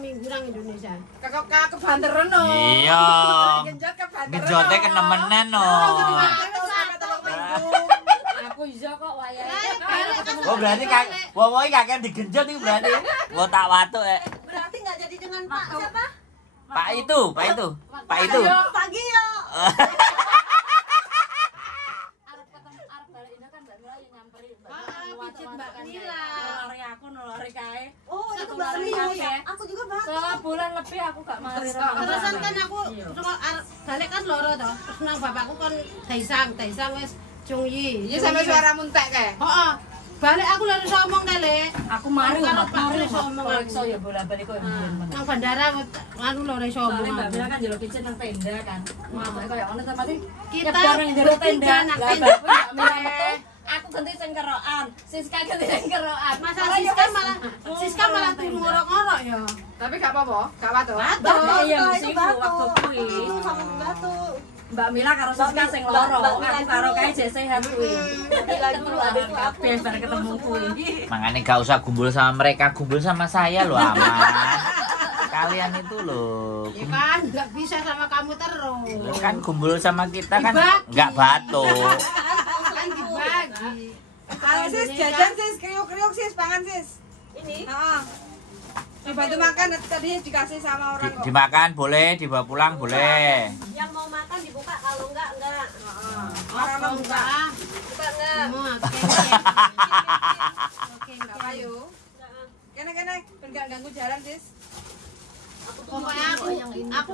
minggu nang Indonesia. Kakak kebanteran no. Iya. Genjot kebanteran. Genjote kenemenen no. Aku iso kok wayahe. Oh berarti wowoke kakek digenjot itu berarti. Gua tak watuk Berarti nggak jadi dengan Pak siapa? Pak itu. Pak Gio. Arep balik Indo kan Mbak Mila yang nyamperin Mbak Mila. Lari aku nulari kae. Oh, itu Mbak Mila ya. Aku juga batuk. Sebulan lebih aku gak mari. Terusan kan aku balik kan loro toh. Terus nang bapakku kan Daisang wis Chungyi. Iya sampe suara muntek kae. Heeh. Balik aku lari ngomong kali. Aku mari Kalau Pak Pak mari iso ngomong kalau aku. iso ya bola-balik kok Nang bandara anu lho iso ngomong. Mbak Mila kan jelo pincin nang tenda kan. Mamane koyo ngono sama sih. Kita bareng jero tenda. bertiga nang Lah tenda. Mbak Mila metu. Aku ganti sing kerokan. Siska ganti sing kerokan. Masa Siska malah turu ngorok-ngorok ya. Tapi gak apa-apa, gak watuk. Iya, itu mesti waktu kuwi. Itu sama batuk. Mbak Mila karo Siska sing loro, aku karo kae jek sehat kuwi. Lagi dulu ada kabeh bar ketemu kuwi. Makanya gak usah gumbul sama mereka, gumbul sama saya loh aman. Kalian itu loh. Ya kan enggak bisa sama kamu terus. Lu kan gumbul sama kita kan Dibagi. nggak batuk. Kan dibagi. Ayo sis, jajan sis, kriuk-kriuk sis, pangan sis. ini. Heeh. Dibantu makan tadi dikasih sama orang kok. Dimakan boleh, dibawa pulang boleh. Yang mau makan dibuka, kalau enggak. Orang Oh, enggak. Buka enggak. Mau Oke, enggak payu. Kene, ben gak ganggu jalan sis. Pokoknya aku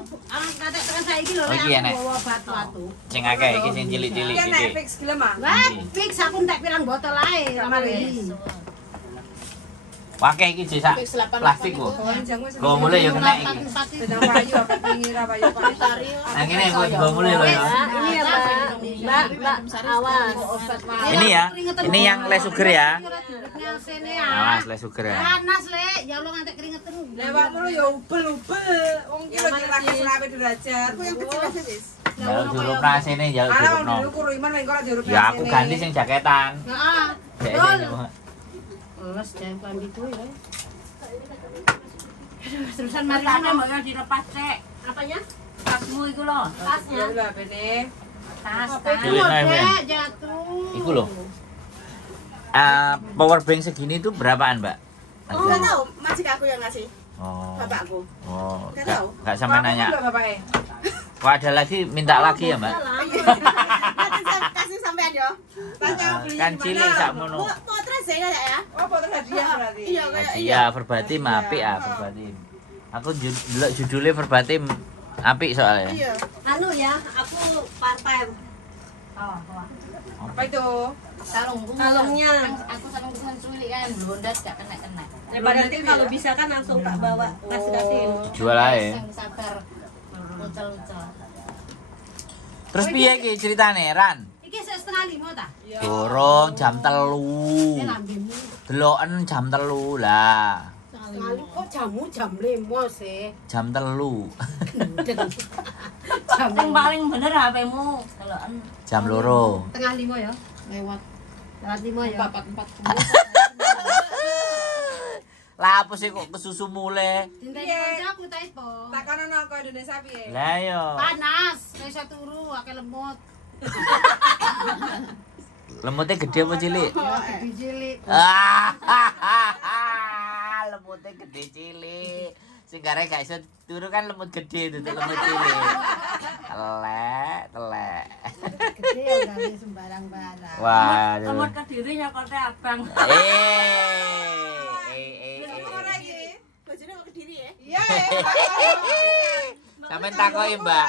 kata tekan saiki lho Oh, iki enek. aku bawa batu-batu. Sing akeh iki sing cilik-cilik Kene iki. fix gelem ah. Wah, fix aku entek pirang botol ae sama beli. Wakeh iki sisa plastik kok. Bawain jamu sing. Go mulai yo kena iki. Sedang payu apa pingira payu payu. Nah ngene kok go mulai lho ya. Ini ya Mbak, awas. Ini ya. Ini yang less sugar ya. Sini ya. Awas less sugar ya. Panas, Le. Ya Allah ngantek keringetan. Lewatmu lu ya ubel-ubel. Wong ki lho lagi selawe derajat. Aku yang kecil aja sis. Jauh jurup rasine jauh Ala jurup wong no. dulu kuruiman wae kok diurup. Ya aku ganti sing jaketan. Heeh. Betul. Les jangan kambing itu ya. Terusan mari Matane ngono. mbok dilepas cek. Apanya? Tasmu iku lho. Tasnya. Ya lah bene. Tas. Cilik nae, Ben. Jatuh. Iku loh. Power bank segini tuh berapaan, Mbak? Oh, enggak tahu. Masih aku yang ngasih. Oh. Bapakku. Oh, Nggak tahu. nggak sampai nanya. Bapake. Kok ada lagi minta lagi ya, Mbak? Nanti saya kasih sampean yo. Tanya belinya Kan di cilik mana? sakmono. Mau terus ya? Oh, potong hadiah berarti. Iya, kayak Iya, verbatim apik ah, verbatim. Aku delok judulnya verbatim apik soalnya. Iya. Anu ya, aku part time. Oh, Apa itu? Kalungnya. Aku seneng pisan culik kan, blondat gak kena-kena. Berarti kalau bisa kan langsung tak bawa kasih-kasihin. Jual aja. Sing sabar. Ucel-ucel. Terus piye iki ceritane, Ran? Iki 4:30 ta? Dorong jam 3. Lambemu. Deloken jam 3 lah. Lalu kok jamu jam 5 sih? Jam 3. Jam Sing paling bener HP-mu. Deloken. Jam 2. 4:30 ya. Lewat 5 ya. 4:40. Lah apa sih kok kesusu mule? Dinten kancaku ta ipo. Takonono kok Indonesia piye? Lah yo. Panas, wis turu akeh lemut. Lemutnya gede apa cilik? Ya gede cilik. Lemutnya gede cilik. Sing gare gak iso turu kan lemut gede itu lemut cilik. Telek. Gede ya dari sembarang-barang. Waduh. Lemot Kediri nyokote abang. Ora iki. Bojone kok Kediri ya? Iya. Sampeyan takoki, Mbak.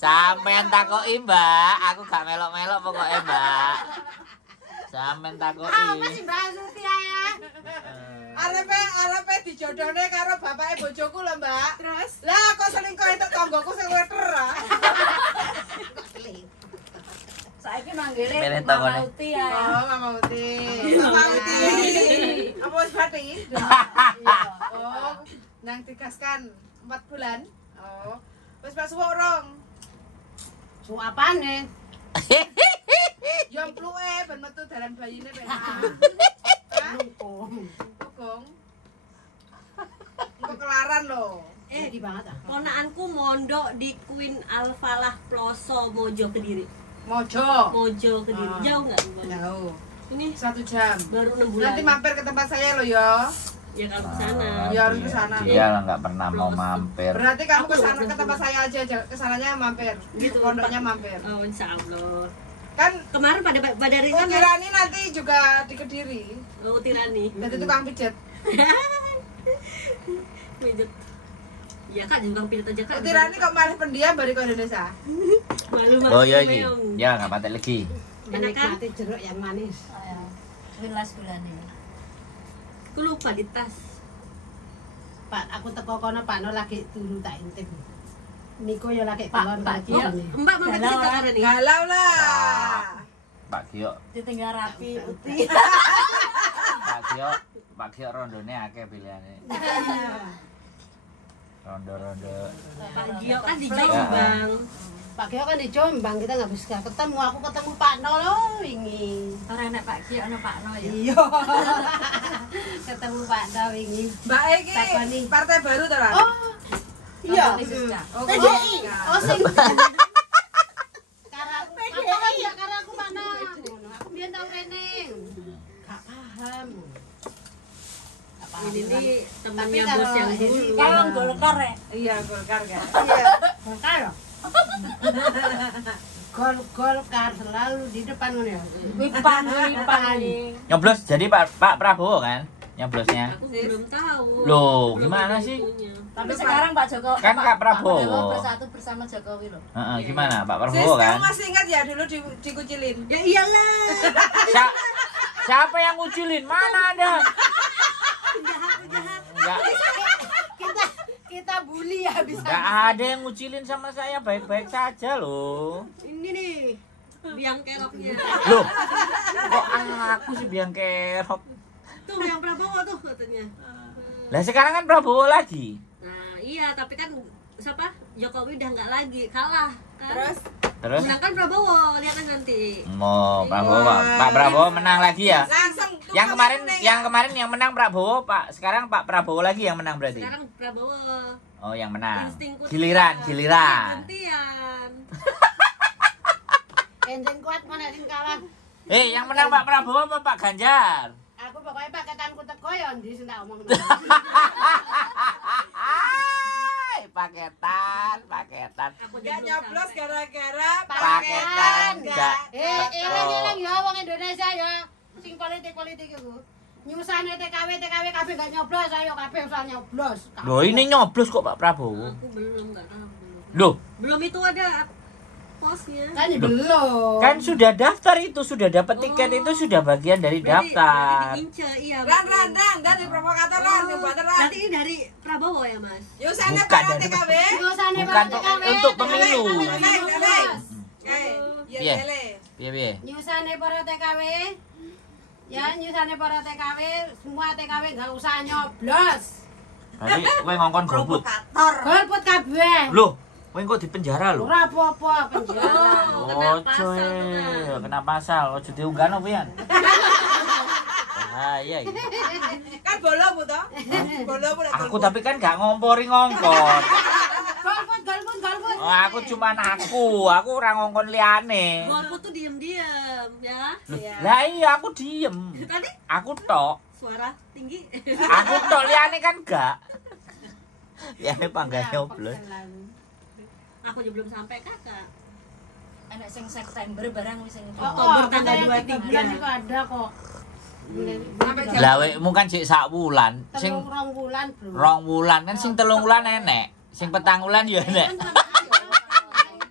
Sampeyan takoki, Mbak. Aku gak melok-melok pokoke, Mbak. Sampeyan takoki. Apa sih Mbak Suti ya? Arepe dijodohne karo bapake bojoku lho, Mbak. Terus? Lah kok selingkuh entuk tanggoku sing weter ah. Saiki nanggere Mere tangone. Mama Uti ya. Oh, Mama Uti. Mama Uti. Apa wis mati? Iya. Oh, nang digaskan 4 bulan. Oh. Wis pas urung. Suapane. Yo pluke ben metu dalan bayine penak. Lungkung. Kugong. Engko kelaran lho. pede banget ah. Ponakanku mondok di Queen Al-Falah Ploso Mojo Kediri. Mojo. Mojo Kediri. Ah. Jauh nggak? Bang? Jauh. Ini 1 jam. baru 6 bulan. Nanti mampir ke tempat saya lo ya. Ya kalau ke sana. Ya, harus ke sana. Dia lah nggak pernah mau mampir. Berarti kamu Aku ke sana belum ke tempat pernah. saya aja, ke sananya mampir. Gitu, Pondoknya Pak. mampir. Oh, insya Allah. Kan Kemarin pada Rizal kan Tirani nanti juga di Kediri. Tirani. Nanti tukang pijet. Pijet. Ya kak juga pijet aja kak. Tirani kok malah pendiam balik ke Indonesia. Malu-malu. Oh iya iki. meong. Ya nggak patek lagi. Enak kan? Menikmati jeruk yang manis. 11 bulan ini. Aku lupa di tas. Pak, aku teko kono Pak No lagi turu tak intip. Niko ya lagi Pak, balon Pak kaki. Gio. Mbak mampir Galau, kita ah. karena nih. Galau lah. Pak Gio, Ditinggal rapi putih. Pak Gio rondone akeh pilihane. Rondo-rondo. Pak Gio kan di Ya. Jombang. Pak Gio kan di Jombang, kita nggak bisa ketemu. Aku ketemu Pak No loh wingi. Ora enak Pak Gio ana Pak No ya. Iya. Ketemu Pak No wingi. Mbak Eki Takoni. partai baru tuh lah. Oh. Iya. Oh, PDI. enggak. Oh sing. Karena aku apa kan ya karena aku Pak No. Aku biyen tau rene. Gak paham. Gak paham. Ini nih temannya Tapi bos kalau yang ini dulu. Kalau Golkar ya. Iya, Golkar kan. Golkar. Golkar selalu di depan ya. Wipan. Nyoblos jadi Pak Prabowo kan? Nyoblosnya. Aku belum tahu. Loh, Belum gimana ada sih? infonya. Tapi sekarang Pak Jokowi Kan Kak Prabowo. bersatu bersama Jokowi loh. Heeh, gimana Pak Sis, Prabowo kamu kan? masih ingat ya dulu dikucilin? Ya iyalah. Siapa yang ngucilin? Mana ada? Enggak, Kita bully ya bisa. enggak ada yang ngucilin sama saya, baik-baik saja loh. Ini nih biang keroknya. Loh, kok aku sih biang kerok? Tuh yang Prabowo tuh katanya. Lah sekarang kan Prabowo lagi. Nah iya tapi kan siapa Jokowi udah nggak lagi kalah kan. Terus? Menang kan Prabowo lihat kan nanti. Mau Prabowo, Pak Prabowo menang lagi ya? Langsung tuh Yang kemarin, kuning. yang kemarin yang menang Prabowo, Pak. Sekarang Pak Prabowo lagi yang menang berarti. Sekarang Prabowo. Oh, yang menang. Insting kuda. Giliran. Gantian. Enjing kuat mana sing kalah. Yang menang Pak Prabowo apa Pak Ganjar? Aku pokoknya paketanku teko ya ndi sing tak omong. Paketan. Aku Gak belum nyoblos sampai. gara-gara Paketan gak Eleng-eleng ya wong Indonesia ya. Sing politik-politik iku. Nyusane TKW kabeh gak nyoblos, ayo kabeh usah nyoblos. Loh, ini nyoblos kok Pak Prabowo. Aku belum nggak tahu belum. Loh, Belum itu ada posnya. Kan ya belum. kan sudah daftar itu, sudah dapat tiket itu sudah bagian dari Berarti daftar. diincar, iya. Ran, betul. dari provokator Ran, buatan Ran. Berarti ini dari Prabowo ya mas? Yusane Bukan para dari- TKW. Nyusane Bukan TKW, untuk pemilu. Iya, Piye? Nyusane para TKW. Ya, nyusane para TKW, semua TKW gak usah nyoblos. Berarti kowe ngongkon golput. Golput kabeh. Loh, kowe kok di penjara lho. Ora apa-apa penjara. Ojo, kena pasal, ojo diunggahno pian. Bahaya iki. Kan bolo bu toh? Bolo bu. Aku tapi kan gak ngompori ngongkon. Golput. Oh, aku cuman aku ora ngongkon liyane. Golput tuh diem-diem ya. Lah iya aku diem. Tadi Aku tok. suara tinggi. Aku tok liyane kan gak. Liyane panggal nyoblos. Aku juga belum sampai kakak. Enak sing September barang wis sing Oktober tanggal 3 bulan 23. itu ada kok. Lah wekmu kan sik sak wulan, sing Rong bulan, Bro. 2 wulan kan sing 3 wulan enek. Sing 4 wulan ya enek.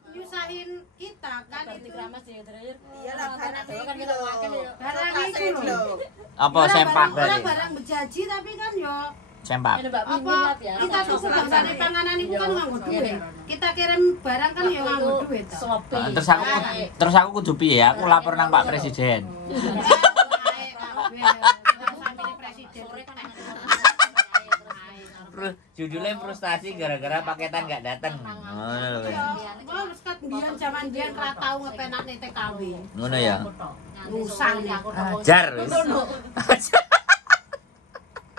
Nyusahin kita kan itu. Keramas ya terakhir. Iyalah, barang Kan kita makan ya. Barang itu loh. Apa sempak berarti? Barang bejaji tapi kan yo Sempak. Ini Mbak apa Mimin ya. kita tuku bangsane panganan itu kan nganggo duit. Kita kirim barang kan yo nganggo duit. toh. Shopee. Terus aku kudu piye? Aku lapor nang Pak Presiden. Judulnya frustasi gara-gara paketan gak dateng. Ngono lho. Terus kan biyen zaman biyen ra tau ngepenakne TKW. Ngono ya. Ngusang nih. Ajar wis.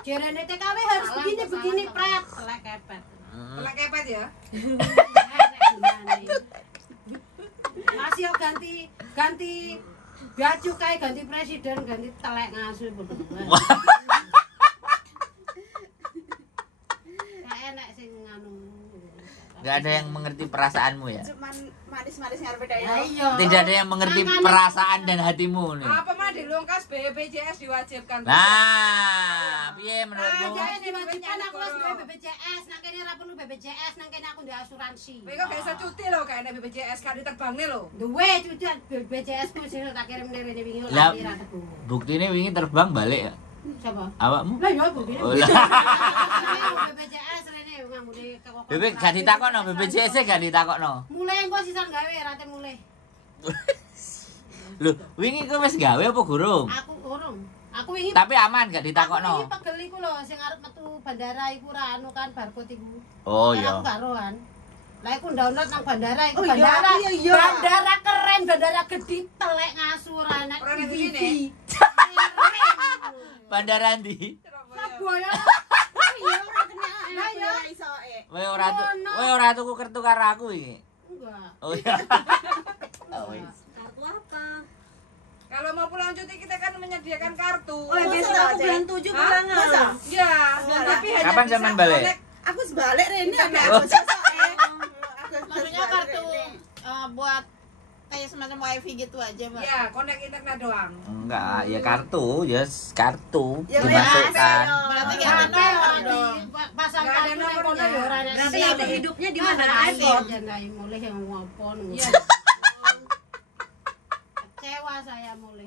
Jerene TKW harus begini pret. Telek kepet. Telek ya. Masih yo ganti bea cukai, ganti presiden, ganti telek ngasu bodo. Gak enak sing nganu. Nggak ada yang mengerti perasaanmu ya. Cuman manis-manis ngarepe dhewe. Ya iya. Tidak ada yang mengerti perasaan dan hatimu nih. Apa mah dilungkas BPJS diwajibkan. Nah, piye menurutmu? Jadi diwajibkan aku harus duwe BPJS, nang kene ora perlu BPJS, nang kene aku duwe asuransi. Kowe kok gak iso cuti lho kayak BPJS kan diterbangnya lho. Duwe cucian BPJS ku sing tak kirim rene wingi Lah, lagi ra ketemu. buktine wingi terbang balik ya. Siapa? Awakmu? Lah yo bukti. Oh, lah. BPJS rene nganggo Bebek gak ditakokno, BPJS gak ditakokno. mulai engko sisan gawe rate mulai. Lho, wingi kowe wis gawe apa gurung? Aku urung. Aku wingi Tapi aman gak Aku ditakokno. wingi pegel iku lho sing arep metu bandara iku ra anu kan barcode iku. Oh Kan iya. Aku gak rohan. Lah iku download nang bandara iku Oh, iya, bandara. iya, iya. Bandara keren, bandara gede telek ngasuran nek Ora nang TV. sini. Bandara ndi? Surabaya. Iya ora kena. Lah ya. Ora iso Kowe ora tuku kartu karo aku iki. Enggak. Oh iya. Oh, wis. Kartu apa? Kalau mau pulang cuti kita kan menyediakan kartu. Oh, ya besok aku bulan 7 pulang. Masa? Iya, tapi hanya Kapan bisa zaman balik? connect. Aku sebalik Rene nek Oh. aku sesoke. Maksudnya kartu buat kayak semacam wifi gitu aja, Mbak. Iya, connect internet doang. Enggak, ya kartu, kartu Ya, dimasukkan. Berarti Nggak kayak ada mana dong. Pasang Nggak ada kartu nang kono nomornya. ya ora ada. Berarti sinyal. itu hidupnya di Ah, mana? nggak ada iPhone. aja, nggak mulai yang ngopon. Iya. Kecewa saya mulai.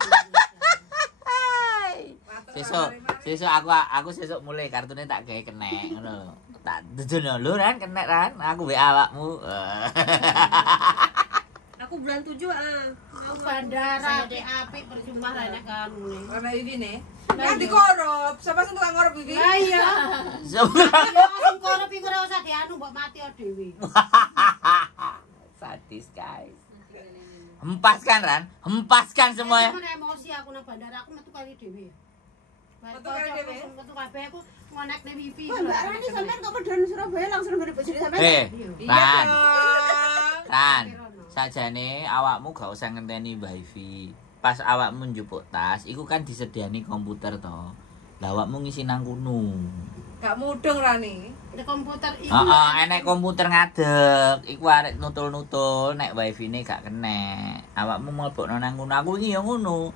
Sesuk aku sesuk mulai kartunya tak gawe kenek ngono. Tak dudono lho Ran kenek Ran, aku WA awakmu. Aku bulan 7 Aku bandara api percuma ra nek kan mulai. Karena ini nih. Kan dikorup. Siapa sing tukang korup iki? Lah iya. Sebelah Ya sing korup iku ora usah dianu mbok mati dhewe. sadis guys. Hempaskan Ran, hempaskan semuanya. Aku emosi aku nang bandara aku metu kali dhewe. Metu kali dhewe? Metu kabeh aku ngonek ning wifi. Wah, Mbak Rani sampean kok padahal Surabaya langsung ngene bojone sampean. Eh, Iya Ran, dong. Ran. Sajane awakmu gak usah ngenteni wifi. Pas awakmu njupuk tas, iku kan disediani komputer to. Lah awakmu ngisi nang kono. Gak mudeng Rani. Di komputer iku. Heeh, enek komputer ngadeg, iku arek nutul-nutul nek wifi-ne gak kenek. Awakmu mlebokno nang kono. Aku iki ya ngono.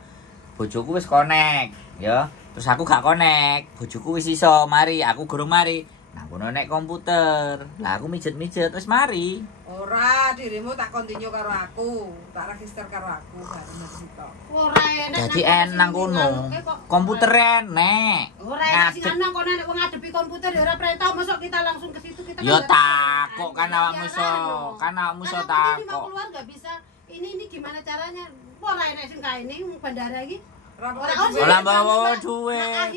Bojoku wis connect, ya. Terus aku gak connect. Bojoku wis iso mari, aku gurung mari. Nang kono nek komputer. Lah aku mijet-mijet wis mari. Ora, dirimu tak continue karo aku. Tak register karo aku bareng nang situ. Ora enak. Jadi nang kono. Komputer enek. Ora enak sing Ngadeg. ana kono nek wong ngadepi komputer ya ora perintah mosok kita langsung ke situ kita. Ya nggak takok bisa. kan awakmu Ya, iso, kan awakmu iso Kan aku ini mau takok. keluar nggak bisa. Ini gimana caranya? Ora enak sing kae ini bandara iki. Ora Ora apa-apa. Ora bawa duwe. Nah,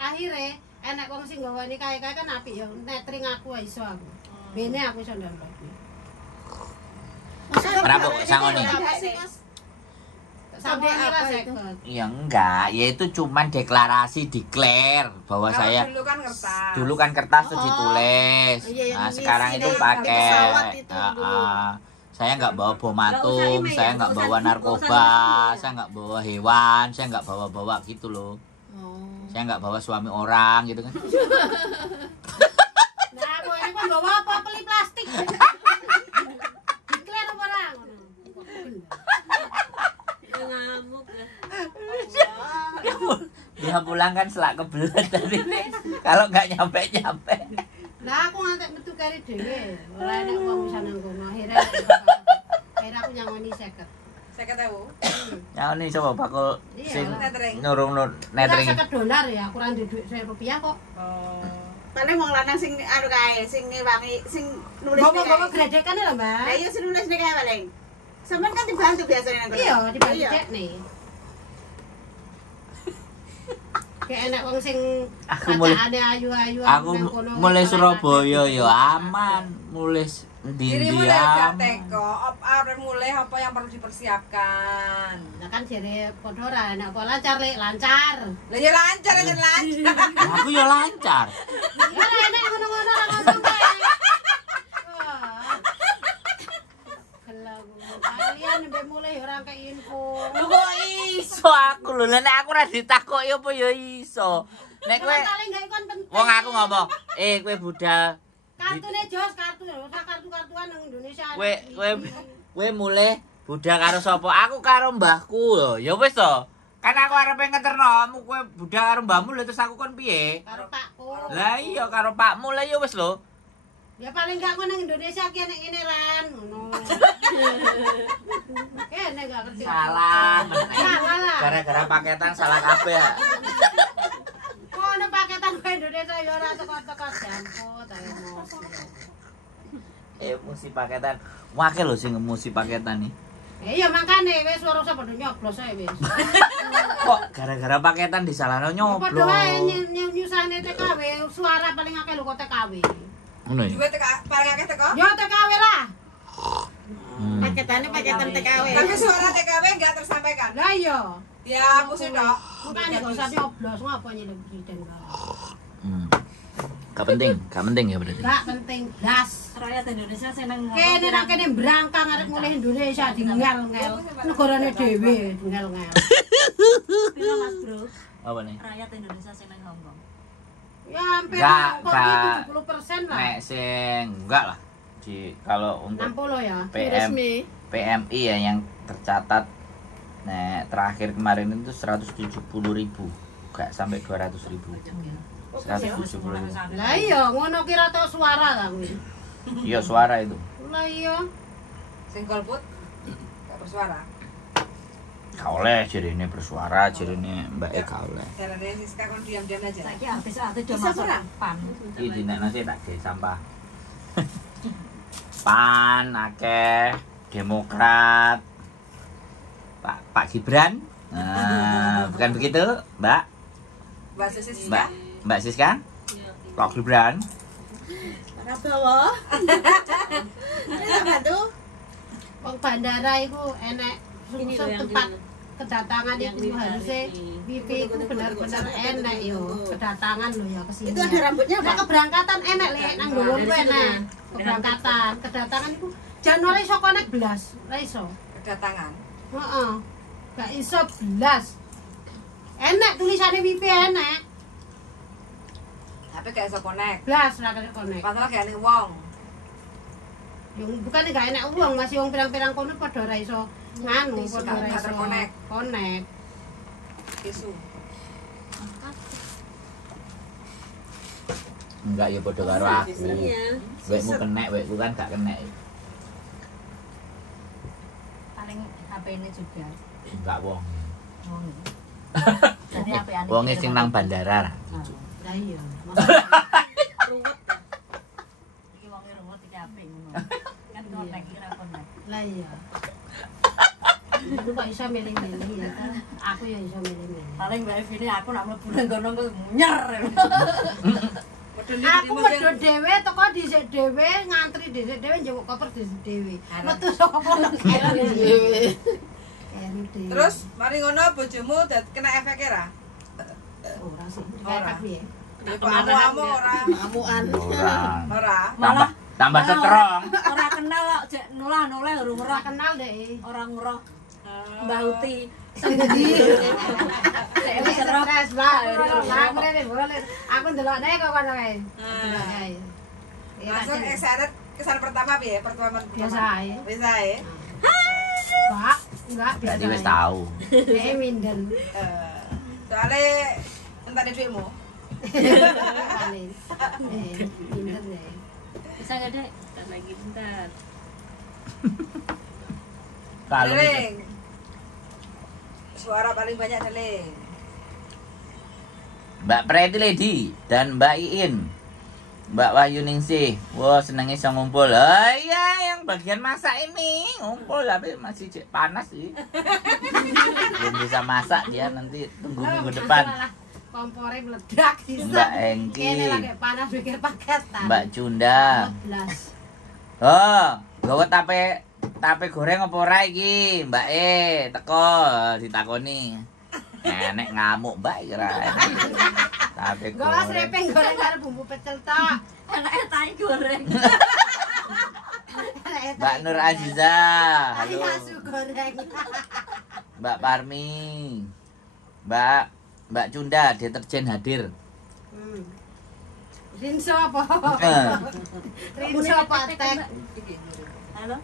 akhire enek wong sing gawe ini kae kan apik ya. Netring aku wae iso aku. Bene aku iso download. Berapa sangone? Sampai apa apa itu? Ya enggak, ya itu cuman deklarasi declare bahwa Kalau saya dulu kan kertas. tuh ditulis. Iya, yang Nah, ngisi sekarang itu deh, pakai. pesawat itu Ah, dulu. ah. Saya nggak bawa bom Nggak usah atom, email, saya ya, nggak nggak bawa usah narkoba, email. saya nggak bawa hewan, saya nggak bawa gitu loh. Saya nggak bawa suami orang gitu kan. Nah, aku ini kan bawa apa? Beli plastik. Declare apa ora ngono. ngamuk ya. Dia pulang kan selak kebelet tadi. Kalau nggak nyampe. Lah aku ngantek metu kari dhewe. Ora enak wong bisa nang kono. Akhirnya aku nyangoni 50. 50.000. Ya ini coba bakul Iya sing lah. Netering. nurung Netring. netring. $50 ya, aku ora duit $1 kok. Oh. Paling wong lanang sing anu kae, sing ngewangi, sing nulis. Bawa-bawa gredekan lho, Mbak. Lah iya sing nulis nek kae paling. Sampeyan kan dibantu biasanya nang kono. Iya, dibantu Iya. cek nih. Kayak enak wong sing Aku mulai- kacakane ayu-ayu Aku nang kono, mulai ngelak-ngelak. Surabaya ya aman, mulai di Dirimu nek gak aman. teko, apa mulai apa yang perlu dipersiapkan. Nah kan jare padha ora enak apa lancar lek lancar. Lah ya lancar aja lancar. Aku ya lancar. Ya ora enak ngono-ngono ora ngomong kae. lho nek aku ora ditakoki apa ya iso. Nek kowe paling gak ikon penting. wong aku ngomong, kowe budal. Kartune jos kartu lho, sak kartu-kartuan nang Indonesia. Kowe mulai budal karo sapa? Aku karo mbahku lho. Ya wis to. Kan aku arepe ngeterno, kowe budal karo mbahmu lho terus aku kon piye? Karo pakku. Lah iya karo pakmu lah ya wis lho. Ya paling gak nang Indonesia ki nek ngene ran ngono. Kene gak ngerti. Salah. Salah lah. Gara-gara paketan salah kabeh ya. Ono paketan ke Indonesia ya ora teko-teko jamput ae emosi. Emosi paketan. Wakil lho sing emosi paketan nih. Iya makane wis ora usah padha nyoblos ae wis. Kok gara-gara paketan disalahno nyoblos. Padha wae nyusane TKW, suara paling akeh lho kok TKW. Ngono ya. Juga paling akeh teko. Yo TKW lah. Paketannya paketan TKW. Tapi suara TKW enggak tersampaikan. Lah iya. Ya, aku sih dok. Makane kok usah nyoblos ngapa nyilem presiden kok. Gak penting ya berarti. Gak penting blas. Rakyat Indonesia seneng Kene ra kene brangkang arep mulih Indonesia dingel-ngel. Negarane dhewe dingel-ngel. Piro Mas Bro? Apa nih? Rakyat Indonesia seneng ngomong. Ya hampir Gak. 70% lah. Nek sing enggak lah. Kalau untuk 60 ya. PMI ya yang tercatat terakhir kemarin itu 170.000, gak sampai 200.000. 170.000. Lah iya, ngono kira tau suara ta kuwi. Iya suara itu. Lah iya. Sing golput gak bersuara. Gak oleh jarine bersuara, jarine Mbak gak oleh. Jarane Siska kon diam-diam aja. Saiki habis ate do masuk pan. Iki dinek nasi tak ge sampah. Pan akeh, Demokrat. Pak Gibran. Nah, bukan begitu, Mbak? Mbak Siska? Pak Gibran. Para bawa. Apa tuh? Wong bandara iku enek Ini loh yang tempat ini. kedatangan Yang itu wifi harusnya ini. wifi itu benar-benar enek yo kedatangan lo ya kesini. Itu ada rambutnya Nah, apa? keberangkatan enek lek nang dhuwur Dari ku situ, enek. ya. Keberangkatan, kedatangan itu Januari iso konek blas, ora iso. Kedatangan. Heeh. Gak iso blas. Enek tulisannya wifi enek. Tapi gak iso connect. Blas ora kena konek. Padahal gak enek wong. Yang bukan gak enek uang, masih wong pirang-pirang kono padha ora iso nganu, padha ora Gak iso terkonek. konek. Isu. Enggak ya padha karo aku. Iya. Wekmu kenek, wekku kan gak kenek. Paling HP ini juga. Enggak wong. Wong. Jadi HP ane. Wonge sing nang bandara lah. Lah iya. Ruwet. Iki wonge ruwet iki HP ngono. Kan konek kira konek. Lah iya. Aku kok iso milih-milih ya kan. Aku ya iso milih-milih. Paling mbak Evi ini aku nak mlebu nang kono kok munyer. Aku medho dhewe teko dhisik dhewe, ngantri dhisik dhewe njupuk koper dhisik dhewe. Metu saka kono kene dhewe. Terus mari ngono bojomu kena efek ra? ora sih. Kayak piye? Amu-amu ora. Amuan. Ora. Ora. Tambah setrong. Ora kenal kok jek nulah-nulah urung Ora ora kenal deh. orang ngurah. Mbah Uti. Sing ndi? Sik wis ora. Stres lah. Aku rene boleh. Aku ndelokne kok kono kae. Langsung excited kesan pertama piye? Pertemuan Biasa ae. Biasa ae. Enggak biasa. Berarti wis tahu. Minder. Soale entar duitmu. Paling. Minder deh. Bisa enggak, Dek? Bentar lagi bentar. Kalau Deling. Suara paling banyak Deling. Mbak Pretty Lady dan Mbak Iin. Mbak Wahyu Ningsih. Wah, senengnya bisa ngumpul. Oh iya, yang bagian masak ini ngumpul tapi masih panas sih. Belum bisa masak dia, nanti tunggu minggu depan. Kompornya meledak di Mbak Engki. Kene lagi panas pikir paketan. Mbak Cunda. 14. Oh, gawe tape goreng apa ora iki? Mbak teko ditakoni. Enek ngamuk Mbak kira. Tape Gak goreng. serepeng goreng karo bumbu pecel tok. Anake tai goreng. Mbak Nur Aziza. Tapi Halo. asu goreng. Mbak Parmi. Mbak Cunda, deterjen hadir. Rinso apa? Rinso patek. Halo.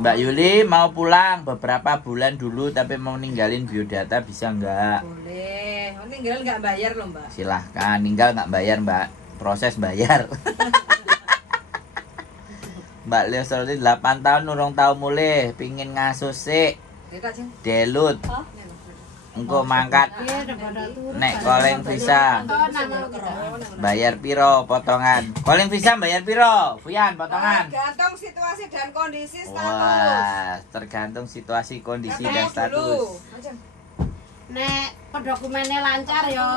Mbak Yuli mau pulang beberapa bulan dulu tapi mau ninggalin biodata bisa nggak? Boleh. Oh, ninggal nggak bayar loh, Mbak. Silahkan, ninggal nggak bayar Mbak. Proses bayar. Mbak Leo Soroti 8 tahun urung tau mulih, pingin ngasuh sik. Delut. Engko mangkat. Iya, daripada turun. Nek calling visa. Bayar piro potongan? Calling visa bayar piro? Fuyan potongan. Tergantung situasi dan kondisi status. Wah, tergantung situasi, kondisi dan status. Nek dokumennya lancar yo.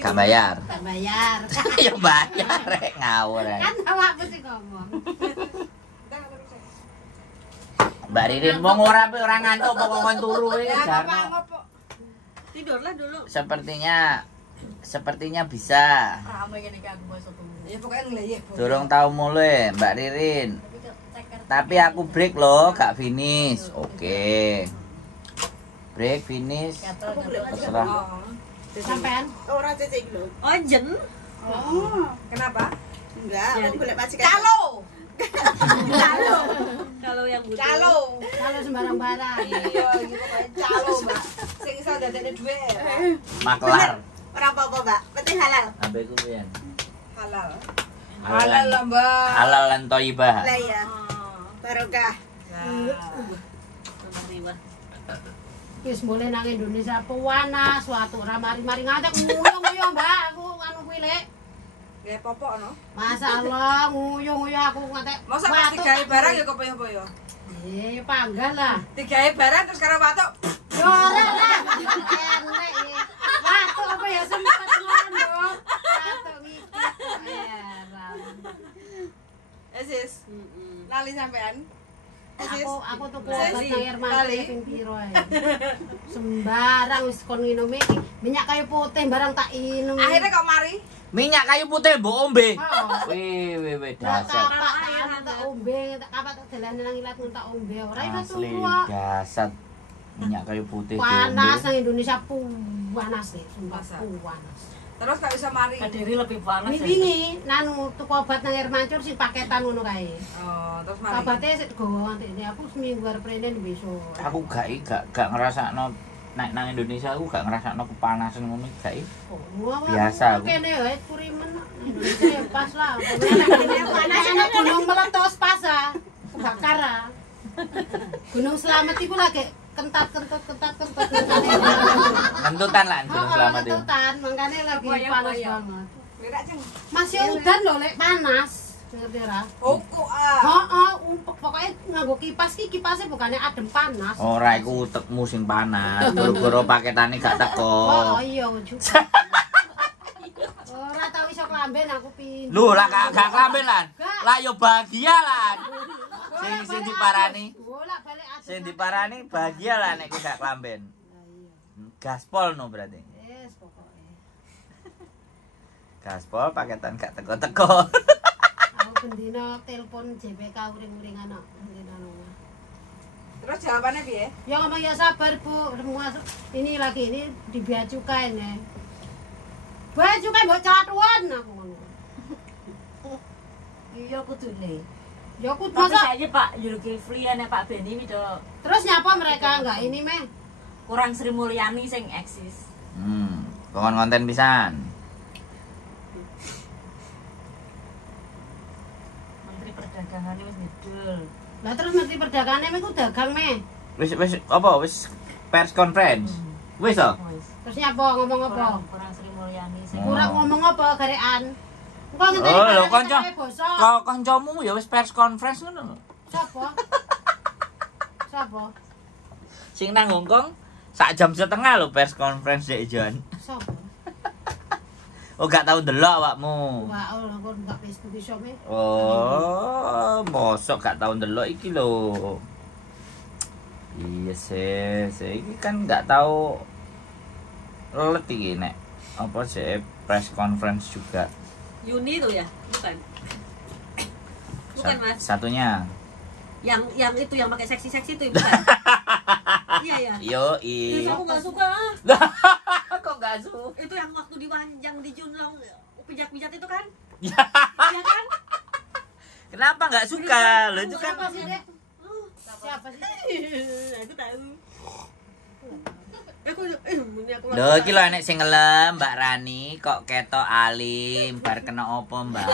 Gak bayar. Gak bayar. Ya bayar rek ngawur rek. Kan awakku sih ngomong. Mbak Ririn wong ora ngantuk pokoknya turu iki jarno. Tidurlah dulu. Sepertinya bisa. Rame ngene iki aku basa tunggu. Ya pokoknya ngeleyeh. Durung tau mulai Mbak Ririn. Tapi aku break loh, gak finish. Oke. Break finish. Terserah. Sampean? Ora cecek lho. Oh, jen. Oh, Kenapa? enggak, aku golek majikan. Calo. Kalau yang butuh. Calo. Kalau sembarang-barang. Iya, iki pokoknya calo, Mbak. Sing iso dadekne dhuwit. Maklar. Ora apa-apa, Mbak. Penting halal. Sampai kuwian. Halal. Halal lah, Mbak. Halal lan thayyibah. Lah ya. Barokah. Wis mulai nang Indonesia panas, waktu ora mari-mari ngatek nguyuh-nguyuh, Mbak. Aku anu kuwi lek. Nggih popok no. Masalah nguyuh-nguyuh aku ngatek. Masa pas digawe barang ya kepoyo-poyo. Eh, panggal lah. Digawe barang terus karo watuk. Yo ora lah. Enek iki. Waktu apa ya sempat ngono. Waktu ngiki. Esis. Lali sampean. Esis. Aku tuku obat nang air mati ping piro ae. Sembarang wis kon nginum iki minyak kayu putih barang tak inum. Akhirnya kok mari? Minyak kayu putih mbok ombe. Oh. Wih Tak dasar. tak ombe, tak kapak tak dalane nang ilat tak ombe. Ora iso Asli turu. dasar. Minyak kayu putih Panas diombe. nang Indonesia panas nih, sumpah Masa? panas. Terus kok bisa mari? Kadiri lebih panas. Ini wingi nanu tuku obat nang air mancur sing paketan ngono kae. Oh, terus mari. Obatnya sik gowo antene aku seminggu arep rene besok. Aku gak ngerasakno nek nang Indonesia aku gak ngerasakno kepanasan ngono gak. Biasa aku. Kene wae kurimen Indonesia ya pas lah. Panas gunung meletus pas ah. Kebakar ah. Gunung Slamet iku lagi kentat-kentut. Kentutan lah gunung selamat itu. Kentutan, makanya lagi panas banget. Wirak jeng. Masih udan loh lek panas. Ngerti ora? Hukum ah. Heeh, pokoknya nganggo kipas ki kipasnya bukannya adem panas. Ora iku utekmu sing panas. Gara-gara paketane gak teko. Oh iya juga. Ora tau iso klamben aku pin. Lho lah gak klamben lan. Lah yo bahagia lan. Sing diparani. Bolak-balik adem. Sing diparani bahagia lah nek kowe gak klamben. Gaspol no berarti. Yes, pokoknya. Gaspol paketan gak teko-teko. Aku bendina telepon JPK uring-uring anak. Bendina rumah. Terus jawabannya piye? Ya ngomong ya sabar Bu, semua ini lagi ini di bea cukai nih. Bea cukai mbok catuan aku ngono. Iya kudune. Ya aku Tapi masa kayaknya Pak Zulkifli ane Pak Beni itu terus nyapa mereka enggak ini meh. kurang Sri Mulyani sing eksis. Konten pisan. Menteri Perdagangan wis ngidul. Lah terus menteri perdagangan meh ku dagang meh. Wis apa wis pers conference. Wis to? Wis. Terus nyapa ngomong apa? Kurang Sri Mulyani sing Kurang ngomong apa garekan? Engko ngenteni Oh, lho barang kanca. sampe basa. Kok kancamu ya wis pers conference ngono. Sapa? Sapa? Sing nang Hongkong sak jam setengah lho pers conference Dek Jon. Sapa? Oh gak tau ndelok awakmu. Wah, ora kok enggak Facebook iso meh. Oh, mosok gak tau ndelok iki lho. Iya sih, iki kan gak tau lelet iki nek apa sih press conference juga. Yuni tuh ya? Bukan. Bukan Mas. Satunya. Yang itu yang pakai seksi-seksi itu bukan. Iya ya. Yoi. Aku nggak suka. Kok gak suka? Itu yang waktu di Wanjang di Junlong pijat-pijat itu kan? Ya. Iya kan? Kenapa nggak suka? Lo itu kan Siapa sih, Dek? Siapa sih? Aku tahu. Ini aku lho iki lho nek sing ngelem Mbak Rani kok ketok alim bar kena opo Mbak?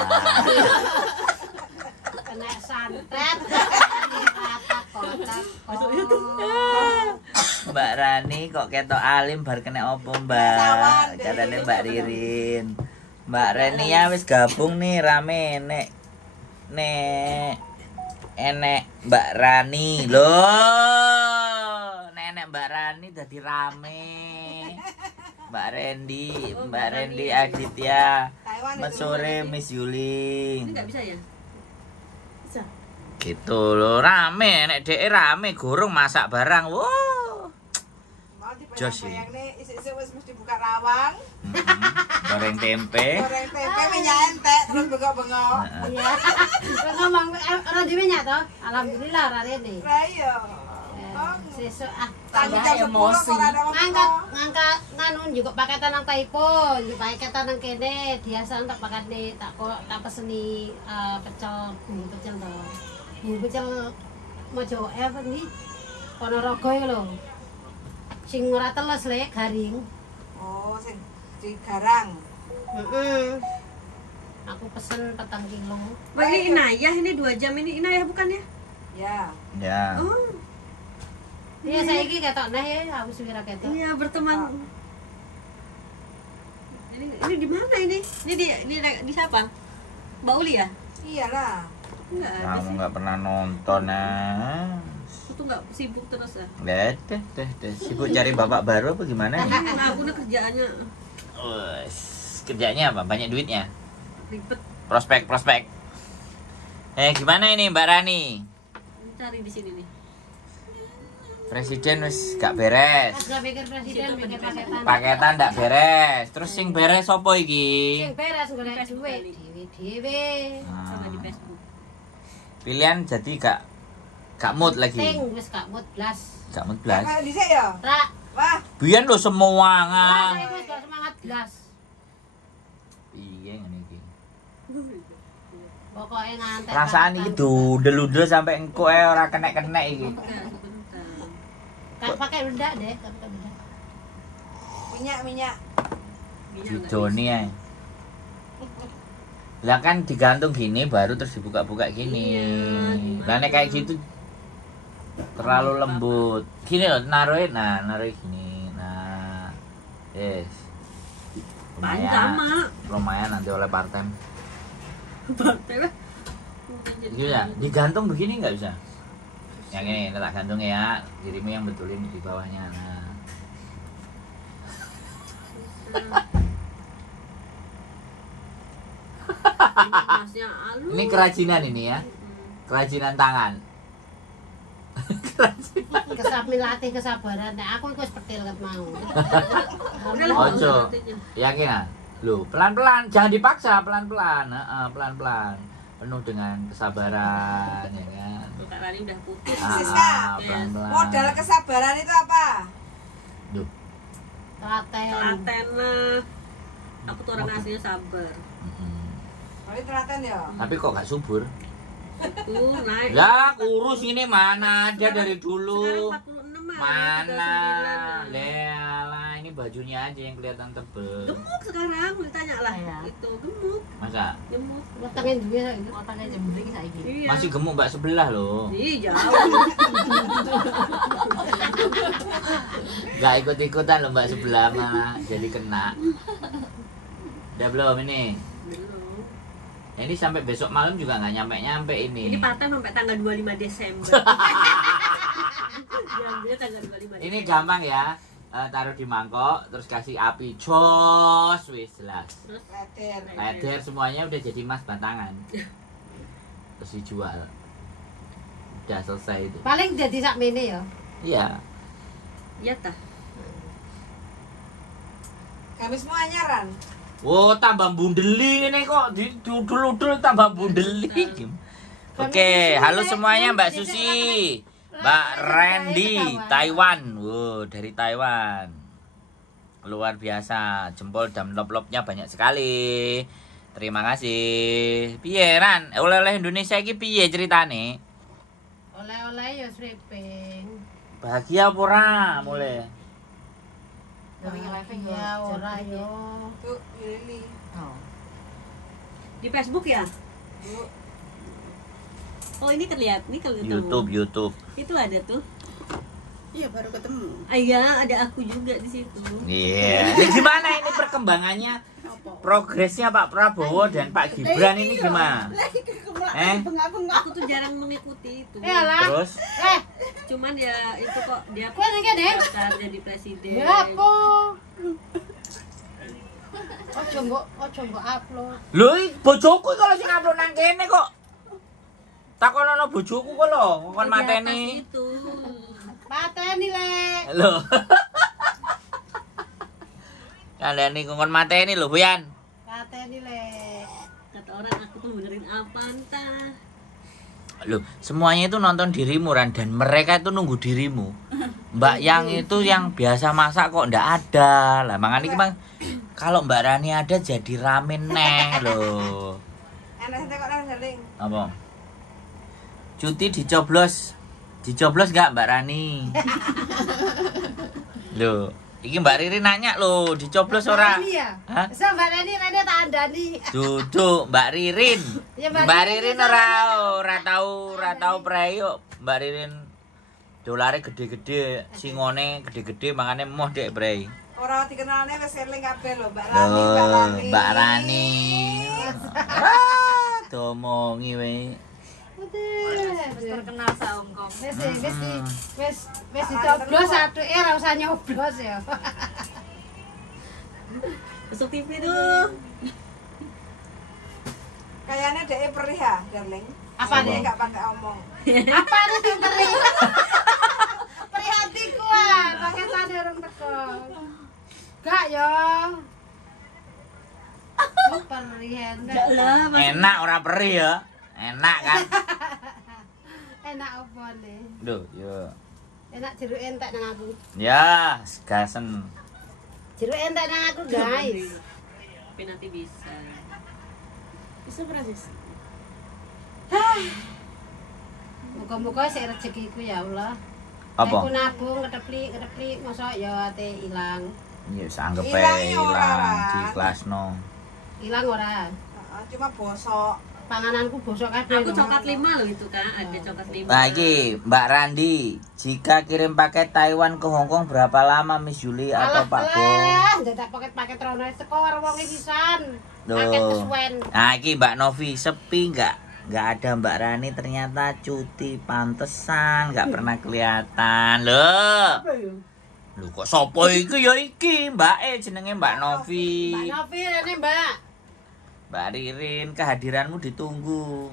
Kena santet. Kata kotak. Mbak Rani kok ketok alim bar kena opo Mbak? Katanya Mbak Ririn. Mbak Rani ya wis gabung nih rame nek enek Mbak Rani loh. Nenek Mbak Rani dadi rame. Mbak Randy Aditya. Mas sore Miss Yuli. Ini nggak bisa ya? Bisa. Gitu loh rame nek dhek rame gorong masak barang. Wow. Jos ya. Isi-isi wis mesti buka rawang. Goreng tempe. Goreng tempe minyak entek terus bengok-bengok. Iya. Terus ngomong orang di minyak toh. Alhamdulillah rare ini. Lah iya. Sesuk Tanggung jam 10 kok ada wong ngangkat nganu juga paketan nang Taipo, juga paketan nang kene, biasa untuk paket tak peseni pecel, bumbu pecel to. Bumbu pecel Mojo apa nih? Ponorogo ya lho. Sing ora teles lek garing. Oh, sing digarang. Aku pesen 4 kilo. Wah, ini Inayah, ini 2 jam ini Inayah bukan ya? Ya. Ya. Oh, Iya saiki ketok neh ya, aku suwira ketok. iya berteman. Ini di mana ini? Ini di siapa? Mbak Uli ya? Iyalah. Enggak ada Kamu sih. nggak pernah nonton Aku tuh nggak sibuk terus ya. Deh. Sibuk cari bapak baru apa gimana? Nah, aku udah kerjaannya Wes, kerjanya apa? Banyak duitnya. ribet. Prospek. Gimana ini Mbak Rani? Cari di sini nih. Presiden wis gak beres. Pas gak pikir presiden pikir paketan. Paketan ndak beres. Terus sing beres apa iki? Sing beres golek duit dhewe-dhewe. Sama di Ah, Facebook. pilihan jadi gak mood lagi. Sing wis gak mood blas. Gak mood blas. Kayak dhisik ya. Ra, Wah, Biyen lho ra semuangan. saya wis gak semangat blas. Piye ngene iki? Pokoke ngantek. Perasaan iki dudel-dudel sampai engko ora kenek-kenek iki. Enggak, sebentar. Gak pakai bedak deh, gak pakai bedak. minyak. Minyak nggak Didoni ae. Lah kan digantung gini baru terus dibuka-buka gini. Iya, Lah nek kayak gitu terlalu lembut. Gini loh, naruhin gini. Nah. Yes. Panjang, Mak. Lumayan nanti oleh part-time. Partai lah. Iya, digantung begini nggak bisa. Yang ini tak gantung ya, dirimu yang betulin di bawahnya. Nah. Masnya halus. Ini kerajinan ini ya. Kerajinan tangan. Latih kesabaran. Nek aku iku wis petil ket mau. Udah lah, Ojo. nantinya. Yakin ah? Loh, pelan-pelan, jangan dipaksa, pelan-pelan. Pelan-pelan. Penuh dengan kesabaran ya kan. Kak Rani udah putus. Siska, Pelan-pelan. modal kesabaran itu apa? Duh. Telaten. Telaten lah. Aku tuh orang aslinya sabar. Kalau telaten ya. Tapi kok gak subur? Tuh naik. Ya, kurus ini mana dia dari dulu. Sekarang 46 Mas. Mana? 39. Lelah, ini bajunya aja yang kelihatan tebel. Gemuk sekarang, ditanya lah. Iya. Itu gemuk, Masa? gemuk. Wetenge duwe saiki. Otaknya jembring saiki. Iya. Masih gemuk mbak sebelah loh. Ih, jauh. Gak ikut-ikutan loh mbak sebelah mah. Jadi kena. Udah belum ini? Belum. Ini sampai besok malam juga nggak nyampe ini. Ini part-time sampai tanggal 25 Desember. Diambilnya tanggal 25 Ini gampang ya. Taruh di mangkok, terus kasih api, jos, wis jelas. Leder. Leder semuanya udah jadi emas batangan. Terus dijual. Udah selesai itu. Paling jadi sakmene ya. Iya. Iya tah. Kami semua anyaran. Wow, tambah bundeli ini kok dudul-udul tambah bundeli. Oke, halo semuanya Mbak Susi. Mbak Randy, Taiwan. Wow, dari Taiwan. Luar biasa. Jempol dan lop-lopnya banyak sekali. Terima kasih. Piye Ran? Oleh-oleh Indonesia iki piye ceritane? Oleh-oleh ya sreping. Bahagia apa ora mulai? Ya ora yo. Tuh, Lili. Di Facebook ya? Oh ini terlihat, ini kalau ketemu. YouTube. Itu ada tuh. Iya baru ketemu. Iya, ada aku juga di situ. Iya. Yeah. Gimana ini perkembangannya? Progresnya Pak Prabowo dan Pak Gibran ini gimana? Aku tuh jarang mengikuti itu. Terus? Cuman ya itu kok dia Kok ngene deh? bakal jadi presiden. Ya apa? Ojo mbok upload. Lho, bojoku kalau sing upload nang kene kok. Takonono bojoku kok lho, kon Di atas mateni. itu. Pateni lek. Lho. Kalian nih kon mateni lho, Buyan. Pateni lek. Kata orang aku tuh benerin apa entah. Loh, semuanya itu nonton dirimu Ran dan mereka itu nunggu dirimu. Mbak Yang itu yang biasa masak kok ndak ada. Lah makanya Bang kalau Mbak Rani ada jadi rame neh loh. Enak kok nang saling. Apa? Cuti dicoblos. Dicoblos enggak Mbak Rani? Loh, iki Mbak Riri nanya loh, dicoblos ora? Iya. Hah? Wis Mbak Rani tak andani. Duduk Mbak Ririn. Ya, Mbak Ririn ora tahu preyo. Mbak Ririn dolare gede-gede, singone gede-gede makane emoh dek prei. Ora dikenalne wis eling kabeh lho, Mbak Loh, Rani. Mbak Rani. Ah, domongi we. Terkenal saungkong. Wis dicoblos satuke ora usah nyoblos ya. Masuk TV tuh. Kayaknya dhek perih ya, darling. Apa Dia nih? enggak pakai omong. Apa nih sing perih? Perih hatiku ah, pakai tadi orang teko. Gak yo. Perih Enggak lah, Enak ora perih ya? Enak kan? Enak apa nih? Duh, yo. Enak jeruk entek nang aku. Ya, gasen. Jeruk entek nang aku, guys. tapi nanti bisa. Bisa Francis. Muga-muga sik rezekiku ya Allah. Apa? Aku nabung keteplik mosok ya ate ilang. Ya sanggep Ilang ae ya ora, ilang Ran. di kelasno. Ilang ora? Heeh, cuma bosok. Pangananku bosok kabeh. Aku coklat 5 loh itu Kak, ada coklat 5. Nah, iki Mbak Randi, jika kirim paket Taiwan ke Hong Kong berapa lama Miss Juli atau Pak Bo? Dadak paket rono teko karo wong pisan. Duh. Paket kesuwen. Nah, iki Mbak Novi sepi nggak ada Mbak Rani ternyata cuti pantesan nggak pernah kelihatan loh. Lu kok sopo iku ya iki Mbak jenenge Mbak Novi. Mbak Novi rene Mbak. Mbak Ririn kehadiranmu ditunggu.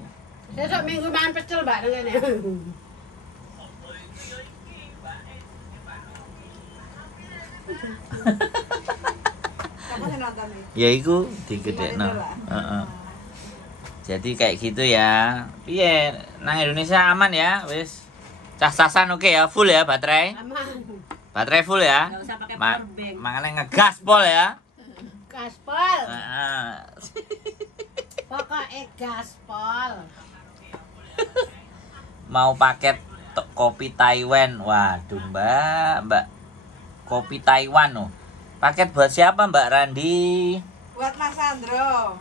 Besok minggu makan pecel Mbak ngene. Kamu yang nonton nih? Ya iku digedekno. Heeh. Jadi kayak gitu ya. Piye nang Indonesia aman ya wis. Cas-casan oke ya, full ya baterai. Aman. Baterai full ya. Enggak usah pakai power bank. Makanya ngegaspol ya. Gaspol. Heeh. Pokoknya gaspol. Mau paket kopi Taiwan. Waduh, Mbak. Kopi Taiwan loh. Paket buat siapa, Mbak Randi? Buat Mas Sandro.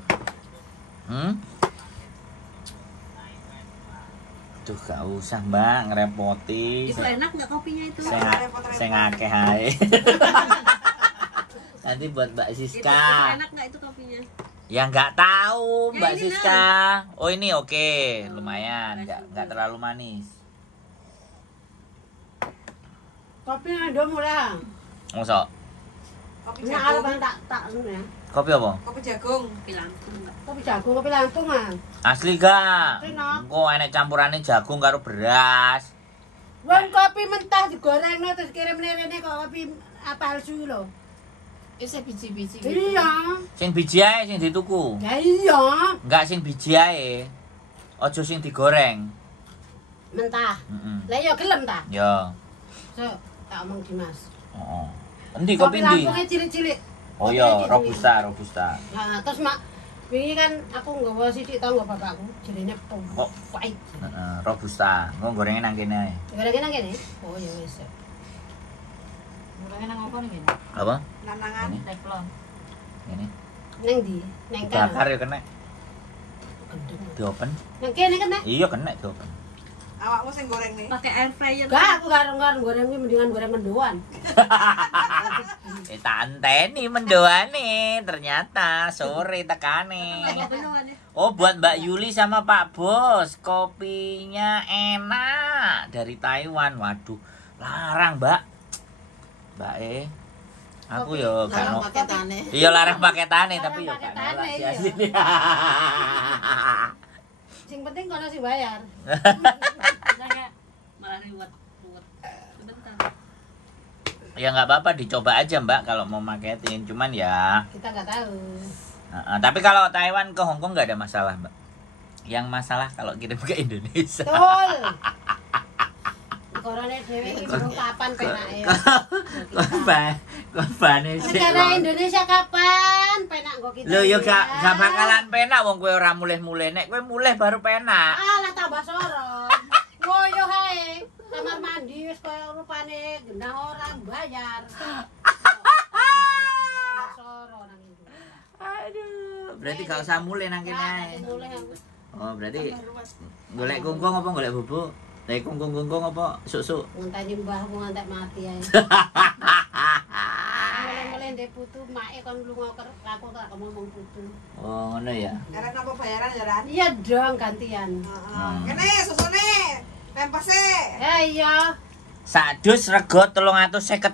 Duh, gak usah, Mbak, ngerepoti. Itu enak nggak kopinya itu? Saya ngakeh ae. Nanti buat Mbak Itu Siska. enak nggak itu kopinya? Ya nggak tahu, Ya, Mbak ini Siska. Oh, ini oke, lumayan, nggak terlalu manis. Kopi ndo murah. Mosok. Kopi Nah, kalau jagung. tak ya. Kopi apa? Kopi jagung. Kopi langsung nggak? Kopi jagung, kopi langsung ah. Asli gak? Asli, no. Engko enek campurannya jagung karo beras. Wong kopi mentah digorengno terus kirim rene kok kopi apa palsu lho. Bisa biji-biji gitu. Iya. Sing biji ae sing dituku. Ya iya. Enggak sing biji ae. Ojo sing digoreng. Mentah. Heeh. Lah yo gelem ta? Ya. So, tak omong Dimas. Heeh. Endi kopi ndi? Lampungnya cilik-cilik. Oh ya, robusta. Nah, terus mak wingi kan aku nggawa sithik to nggo bapakku, jenenge Kok? pahit. Heeh, robusta. Engko gorengnya nang kene ae. Gara-gara nang kene. Oh ya wis. Mulanya nang apa nih? Apa? Nanangan. Ini. Teflon. Ini. Nang ndi? Nang Bakar kana. ya kena. Diopen. Nang kene kene. Iya kena diopen. Awakmu sing goreng nih. Pakai air fryer. Gak, aku karo goreng iki mendingan goreng mendoan. Tante nih mendoane ternyata sore tekane. Oh buat Mbak Yuli sama Pak Bos, kopinya enak dari Taiwan. Waduh, larang Mbak. Aku yo gak no. paketane. Iya larang paketane tapi yo Larang gak paketane, nolak sih iya. asline. Sing penting kono sing bayar. Saya malah ruwet. Sebentar. Ya nggak apa-apa dicoba aja Mbak kalau mau marketing. Cuman ya Kita nggak tahu. tapi kalau Taiwan ke Hong Kong nggak ada masalah Mbak. Yang masalah kalau kirim ke Indonesia. Betul. Korone dhewe iki durung kapan penake ya. Korban sih. Negara Indonesia kapan penak kok kita. Lho yo ini gak ya? bakalan penak wong kowe ora mulih-mulih. Nek kowe mulih baru penak. Alah tambah soro. Ngoyo hae. Kamar mandi wis koyo rupane genah orang bayar. Tambah soro nang itu. Aduh, berarti gak usah mulih nang kene ae. Mulai aku. Oh, berarti golek kungkung apa golek bubuk? Lek kungkung apa susuk? Ngenteni mbahmu ngantek mati ae. Mulai-mulai ndek putu make kon lunga aku tak ngomong putu. Oh, ngono ya. Karena napa bayaran jalan? Iya dong gantian. Heeh. Kene susune. Pempese. Ya iya. Sak dus rego 350.000.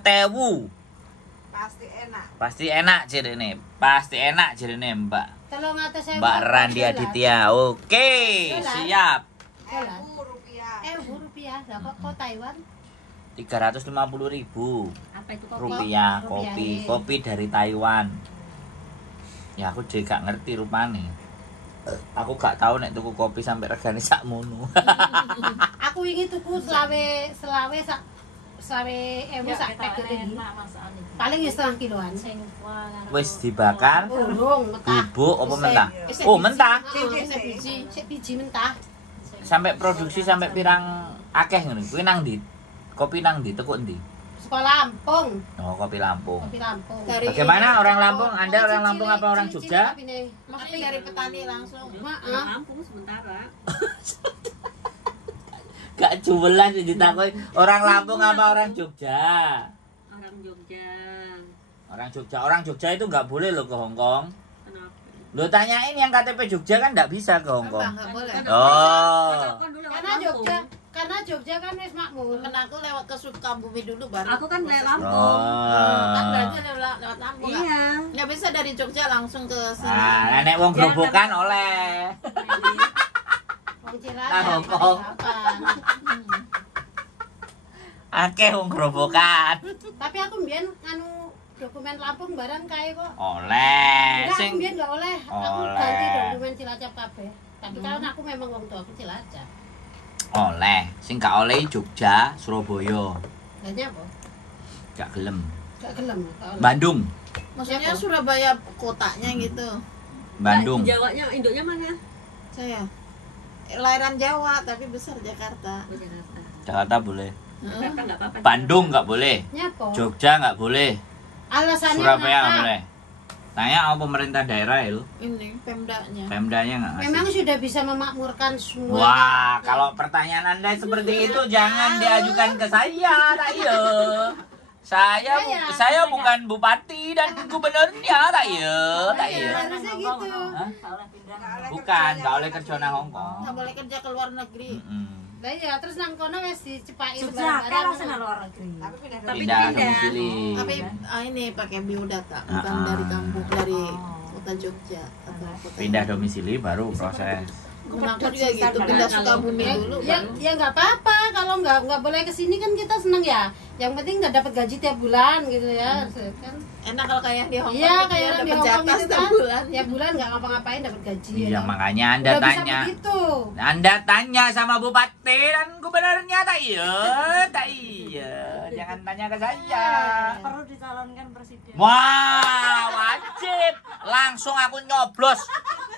Pasti enak. Pasti enak jirene. Pasti enak jirene Mbak. 300.000. Mbak Randi Aditya. Oke, siap. Rupiah. Lah kok Taiwan? 350.000 Apa itu kok? rupiah Rupiah. kopi dari Taiwan. Ya aku juga gak ngerti rupane. Aku gak tahu nek tuku kopi sampai regane sakmono. Aku wingi tuku selawe sak sak paket iki. Paling ya setengah kiloan. Wis dibakar, Urung mentah. bubuk apa mentah? Oh, mentah. Sik biji mentah. Sampai produksi sampai pirang akeh ngono. Kuwi nang ndi? Kopi nang ndi? Tekuk ndi? Sekolah Lampung. Oh, kopi Lampung. Kopi Lampung. Bagaimana orang Lampung? Anda orang Lampung apa orang Jogja? Maksudnya dari petani langsung. Lampung sementara. Gak juwelan sih ditakoki orang Lampung apa orang Jogja? Orang Jogja. Orang Jogja itu nggak boleh loh ke Hong Kong. Kenapa? Lo tanyain yang KTP Jogja kan nggak bisa ke Hong Kong. Enggak boleh. Oh, Karena Jogja kan wis makmur. Temen aku lewat ke Sukabumi dulu baru. Aku kan dari proses. Lampung. Kan oh. berarti lewat Lampung. Nggak? Iya. Nggak bisa dari Jogja langsung ke sini. Nah, nek wong grobokan oleh. Wong Nang Cilacap. Hong Kong. Akeh wong grobokan. Tapi aku mbiyen anu dokumen Lampung barang kae kok. Oleh. Enggak, Sing aku mbiyen enggak oleh. Aku Oleh. ganti dokumen Cilacap kabeh. Tapi karena aku memang wong tua aku Cilacap. oleh. Sing gak oleh Jogja, Surabaya. Banyak apa? Gak gelem. Gak gelem gak oleh. Bandung. Maksudnya Surabaya kotanya gitu. Bandung. Di Jawanya, induknya mana? Saya lahiran Jawa tapi besar Jakarta. Oh, Jakarta. Jakarta boleh. Jakarta nggak apa-apa. Bandung nggak boleh. Nyapa? Jogja nggak boleh. Alasannya Surabaya nggak kenapa? boleh. Tanya sama pemerintah daerah ya lu. Ini Pemdanya. Pemdanya nggak ngasih. Memang sudah bisa memakmurkan semua. Wah, kalau pertanyaan Anda seperti itu jangan diajukan ke saya, Rayo. Saya bukan bupati dan gubernurnya, Rayo. Harusnya gitu. Hah? Salah pindah. Bukan, nggak oleh kerja nang Hong Kong. Nggak boleh kerja ke luar negeri. Lah ya, terus nang kono wis dicepaki Jogja kan langsung luar negeri. Tapi pindah Tapi Pindah pindah. domisili. Tapi ini pakai biodata bukan Ah. dari kampung dari kota Jogja atau kota Pindah domisili baru proses. Aku juga gitu, pindah Sukabumi dulu. Ya nggak apa-apa kalau nggak boleh kesini kan kita seneng ya. Yang penting nggak dapat gaji tiap bulan gitu ya kan. Enak kalau kayak di Hongkong. Iya gitu kayak ya, orang di dapat Hongkong jatah itu setiap kan. bulan. Tiap bulan nggak ngapa-ngapain dapat gaji. Iya, ya. makanya Anda Udah bisa tanya. begitu. Anda tanya sama bupati dan gubernurnya tak iya. Jangan tanya ke saya. Perlu dicalonkan presiden. Wah, wajib. Langsung aku nyoblos.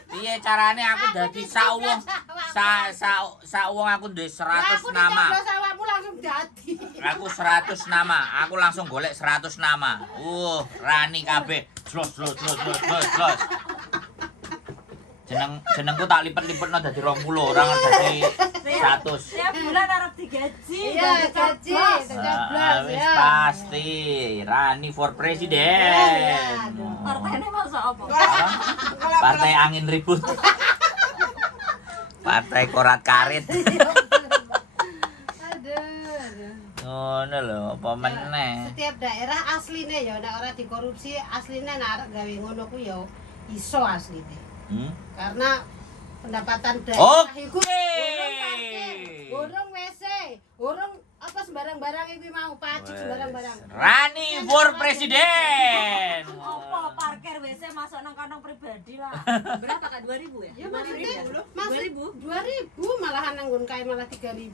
Piye carane aku dadi sauwong sauwong aku duwe 100 nama. Aku awakmu langsung dadi. Aku 100 nama. Aku langsung golek 100 nama. Rani kabeh. Jos. Jenengku tak lipet-lipetno dadi 20 orang dadi 100. Tiap bulan harap digaji. Iya, gaji 13 Wis ya. pasti Rani for presiden. Partainya masuk apa? Partai angin ribut. Partai korat karit. Aduh. Ngono lho, apa meneh? Setiap daerah aslinya ya nek ora dikorupsi aslinya nek arek gawe ngono ku ya iso asline. Karena pendapatan daerah iku urung WC, urung apa sembarang-barang iku mau pajak sembarang-barang. Rani for presiden. Apa parkir WC masuk nang kantong pribadi lah. Berapa Kak? 2000 ya? Ya maksudnya 2000. 2000 malahan nanggon kae malah 3000.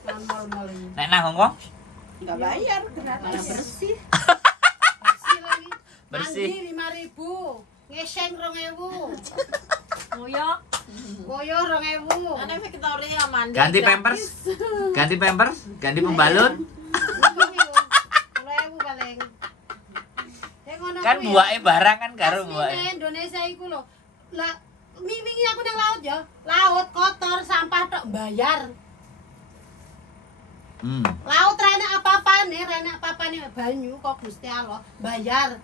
Mal-mal ini. Nek nang Hongkong Enggak bayar gratis. Bersih. Bersih lagi. Bersih. Mandi 5.000. Ngeseng 2.000. Ngoyok. Koyo 2.000. Ana Victoria mandi. ganti gratis. pampers, ganti pembalut. 10.000 paling. Kan buake barang kan karo Asline buake. Indonesia iku lho. Lah wingi aku nang laut ya. Laut kotor, sampah tok bayar. Laut renek apa-apane banyu kok Gusti Allah bayar.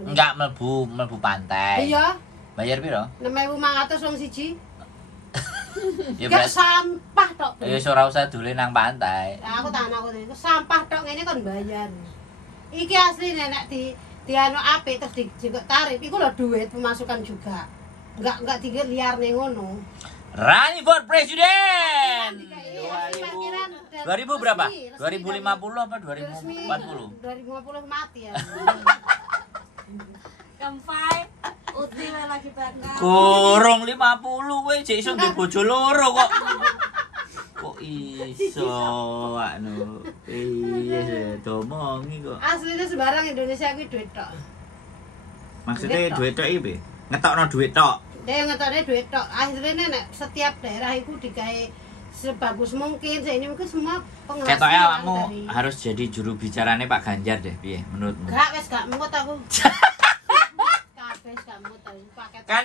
Enggak mlebu pantai. Iya, Bayar piro? 6.500 wong siji. Ya Gak berarti sampah tok. ya ora usah dolen nang pantai. Nah, aku tak aku itu sampah tok ngene kon bayar. Iki asline nek di anu apik terus dijengkok tarif iku lho duit pemasukan juga. Enggak liar ning ngono. Rani for presiden. Parkiran 2000 berapa? resmi 2050 apa 2040? 2050 mati ya. Kempai. Uti lagi bakal. Kurang 50 kowe jek iso ndek bojo loro kok. Kok iso anu. Iya, domongi kok. Aslinya sembarang Indonesia kuwi duit tok. Maksudnya duit tok iki piye? Ngetokno duit tok. Dia ngetokne duit tok. Akhirnya nek setiap daerah itu digawe sebagus mungkin. Ini mungkin semua penghasilan Ketoknya awakmu dari harus jadi juru bicaranya Pak Ganjar deh, piye menurutmu? gak wes gak mut aku. Kabeh gak mut aku paket. Kan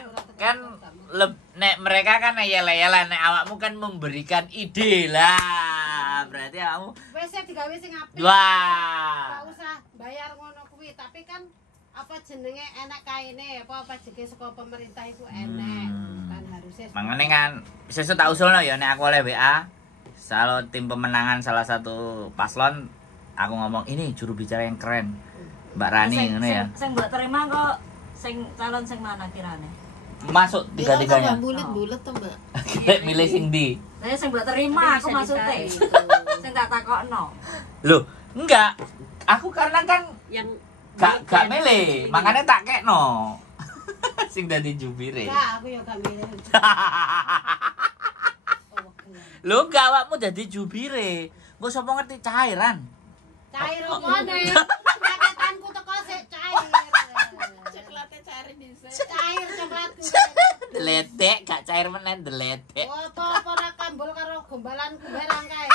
nek mereka kan ayel-ayelan, nek awakmu kan memberikan ide lah. Berarti awakmu wes digawe sing apik. wah. Gak usah bayar ngono kuwi, tapi kan apa jenenge enak kaine apa jenenge saka pemerintah itu enak. Kan harusnya. Makanya kan sesuk tak usulno ya nek aku oleh WA. Kalau tim pemenangan salah satu paslon aku ngomong ini juru bicara yang keren. Mbak Rani ngono ya. Sing mbok terima kok sing calon sing mana kirane? Masuk tiga-tiganya. Bulet-bulet tuh, Mbak. Kayak milih sing di. Lah sing mbok terima aku maksudnya. Sing tak takokno. Loh, enggak. Aku karena kan Yang gak milih, makanya tak kekno. Sing dadi jubire. Enggak, aku ya gak milih. Lho, enggak awakmu dadi jubire. Engko sapa ngerti cairan. Cair ngene. Paketanku teko sik cair. Coklatnya cari bisa. Cair coklatku. Deletek, gak cair meneh deletek. Apa ora kambul karo gombalanku barang kae.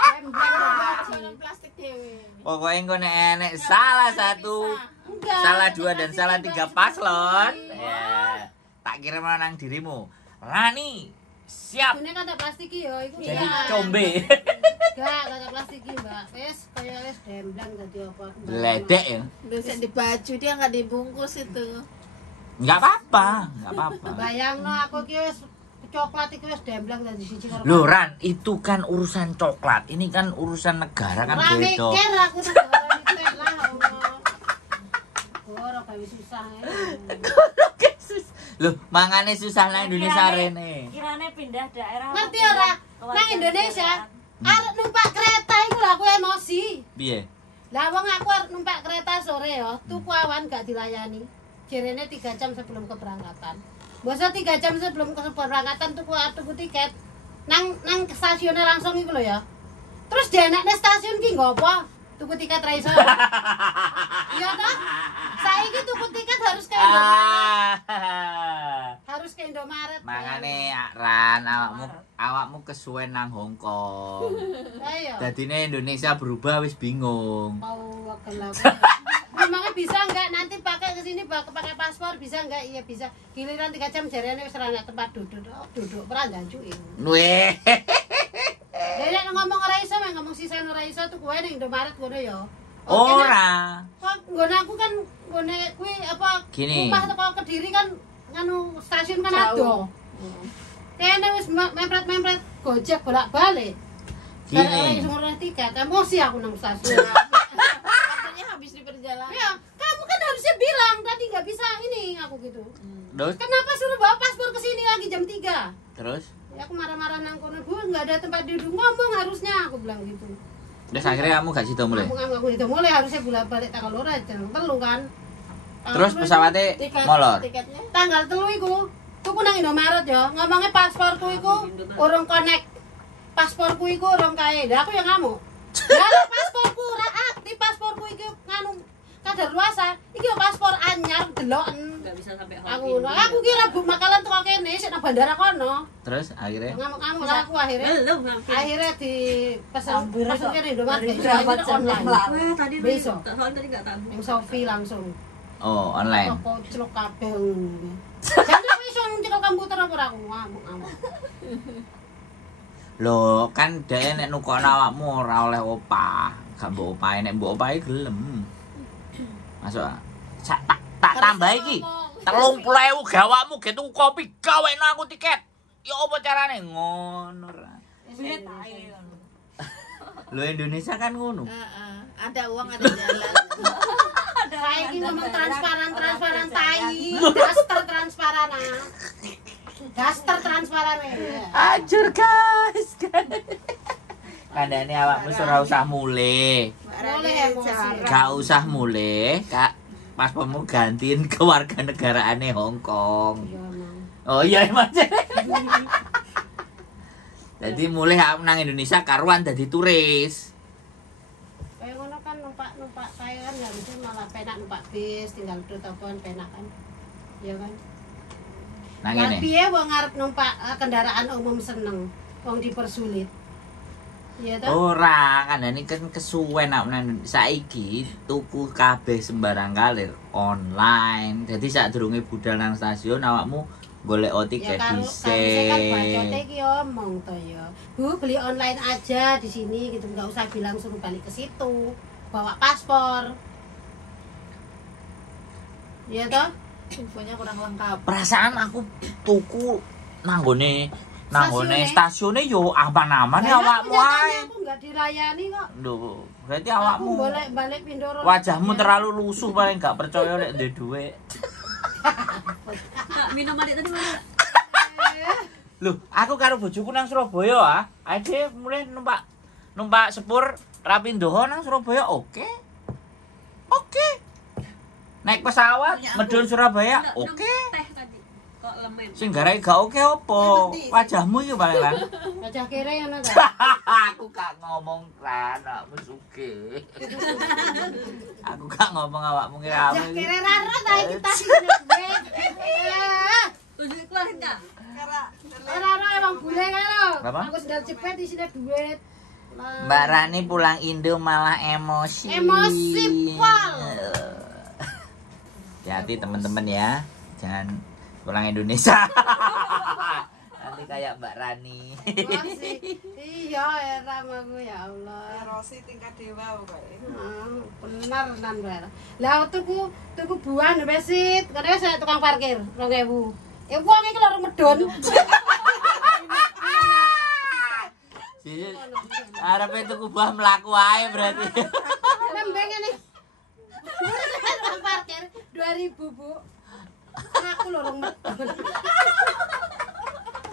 Rembang baji. Dalam plastik dewe. Pokoknya engko nek enek salah satu, Enggak. salah dua dan pasti salah bebas tiga sih. paslon. Ya, tak kirim nang dirimu. Rani, siap Ini kan ada plastik ya, iku jadi ya. combe. Enggak ada plastik iki, Mbak. Wis kaya wis demblang dadi apa. Ledek ya. Biasa di baju dia nggak dibungkus itu. Enggak apa-apa, enggak apa-apa. Bayangno aku ki wis coklat iki wis demblang dadi siji karo. Loh Ran, itu kan urusan coklat. Ini kan urusan negara kan Ora beda. mikir aku negara iki lah. Ora gawe susah. Loh, mangane susah nang Indonesia rene. Kirane pindah daerah. Ngerti ora? Nang Indonesia arep numpak kereta iku lho aku emosi. Piye? Lah wong aku arep numpak kereta sore ya, tuku awan gak dilayani. Jerene 3 jam sebelum keberangkatan. Bosa 3 jam sebelum keberangkatan tuku tiket. Nang stasiunnya langsung iku lho ya. Terus jenekne stasiun ki ngopo? Tuku tiket ra iso. Iya toh? Saiki tuku tiket harus ke Indomaret. Harus ke Indomaret. Mangane Ran awakmu kesuwen nang Hong Kong. Ayo. Dadine Indonesia berubah wis bingung. Mau wagelak. Memangnya bisa enggak nanti pakai ke sini pakai paspor bisa enggak? Iya bisa. Giliran 3 jam jarene wis ora nek tempat duduk. Duduk ora njanjuki. Weh. Nek ngomong ora iso, ngomong sisan ora iso tuh kowe ning Indomaret ngono ya. Ora. Kok nggone aku kan nggone kuwi apa Gini. Rumah teko Kediri kan nganu stasiun kan ado. Kene wis mempret-mempret Gojek bolak-balik. Gini. Karena iso ngurus tiket, emosi aku nang stasiun. Katanya habis di perjalanan. Ya, kamu kan harusnya bilang tadi nggak bisa ini aku gitu. Terus? Kenapa suruh bawa paspor ke sini lagi jam 3? Terus? Ya aku marah-marah nang kono, Bu, nggak ada tempat duduk ngomong harusnya aku bilang gitu. Terus akhirnya kamu gak situ mulai? Aku itu mulai harusnya bolak-balik tanggal loro jam 3 kan. Terus pesawatnya molor? Tiketnya Tanggal 3 iku tuku nang Indomaret ya, ngomongnya pasporku iku urung connect. Pasporku iku urung kae. Lah aku yang ngamuk. Lah pasporku ora aktif, pasporku iki nganu kadaluarsa. Iki yo paspor anyar deloken. Enggak bisa sampai Aku kira buk makalan teko kene sik nang bandara kono. Terus akhirnya? Ngamuk-ngamuk lah aku akhirnya. Belum hampir. Akhirnya di pesan ke Indomaret online. Wah, tadi Besok. soalnya tadi enggak tahu. Yang Sofi langsung. Oh, online. Kok celok kabeh. Jangan iso nyekel komputer apa ora aku ngamuk-ngamuk. Loh, kan dhek nek nukono awakmu ora oleh opah. Gak mbok opahe nek mbok opahe gelem. Masuk. Tak tambah iki. 30.000 gawakmu ge tuku kopi gawekno aku tiket. Ya apa carane ngono ra. Wis tae. Loh Indonesia kan ngono. ada uang ada jalan. Saiki ngomong transparan tai. Daster transparan ah. Daster transparan ya. Ajur guys. Kandane awakmu ora usah mulih. Boleh emosi. Gak usah mulih, Kak. Paspormu gantiin ke warga negaraane Hong Kong. Iya, Mang. Oh iya Mas. Jadi mulai aku nang Indonesia karuan dadi turis. Kayak ngono kan numpak saya kan nggak bisa malah penak numpak bis tinggal duduk telepon penak kan. Iya kan. Nang Lah ngene. piye wong arep numpak kendaraan umum seneng, wong dipersulit. Iya toh? Ora, kandhane kan kesuwen aku nang saiki tuku kabeh sembarang kalir online. Jadi sadurunge budal nang stasiun awakmu golek tiket kan bacote iki omong to ya. Bu, beli online aja di sini gitu, enggak usah bilang suruh balik ke situ. Bawa paspor. Iya toh? Infonya kurang lengkap. Perasaan aku tuku nanggone stasiune yo aman-aman Lah, ya awakmu ae. Aku enggak dilayani kok. Lho, berarti Aku awakmu balik Pindoro. wajahmu terlalu lusuh paling gak percaya nek duwe dhuwit. Kak, minum adik tadi mana? Loh, aku karo bojoku nang Surabaya ah. Ae mulai numpak sepur Rapindoho nang Surabaya oke. Oke. Naik pesawat medun Surabaya oke. Teh tadi. Kok lemen? Sing garai gak oke opo? Wajahmu yo paling lan. Wajah kere ngono ta. Aku gak ngomong kan awakmu sugih. Aku gak ngomong awakmu kira Wajah awakmu. kere rara ta iki tas duit. Tujuh keluarin Kak. Rara emang bule kan lo. Apa? Aku sedang cepet isinya duit. Mbak Rani pulang Indo malah emosi. Emosi, pol. Hati-hati teman-teman ya. Jangan pulang Indonesia. Nanti kayak Mbak Rani. Iya, era mamu ya Allah. Rosi tingkat dewa pokoknya. Benar nan bar. Lah tuku buah nek besit, kene saya tukang parkir 2000. Wong iki lho medun. Sini arepe tuku buah mlaku ae berarti. Nembeng ngene. Tukang parkir 2000, Bu. Aku lorong metu.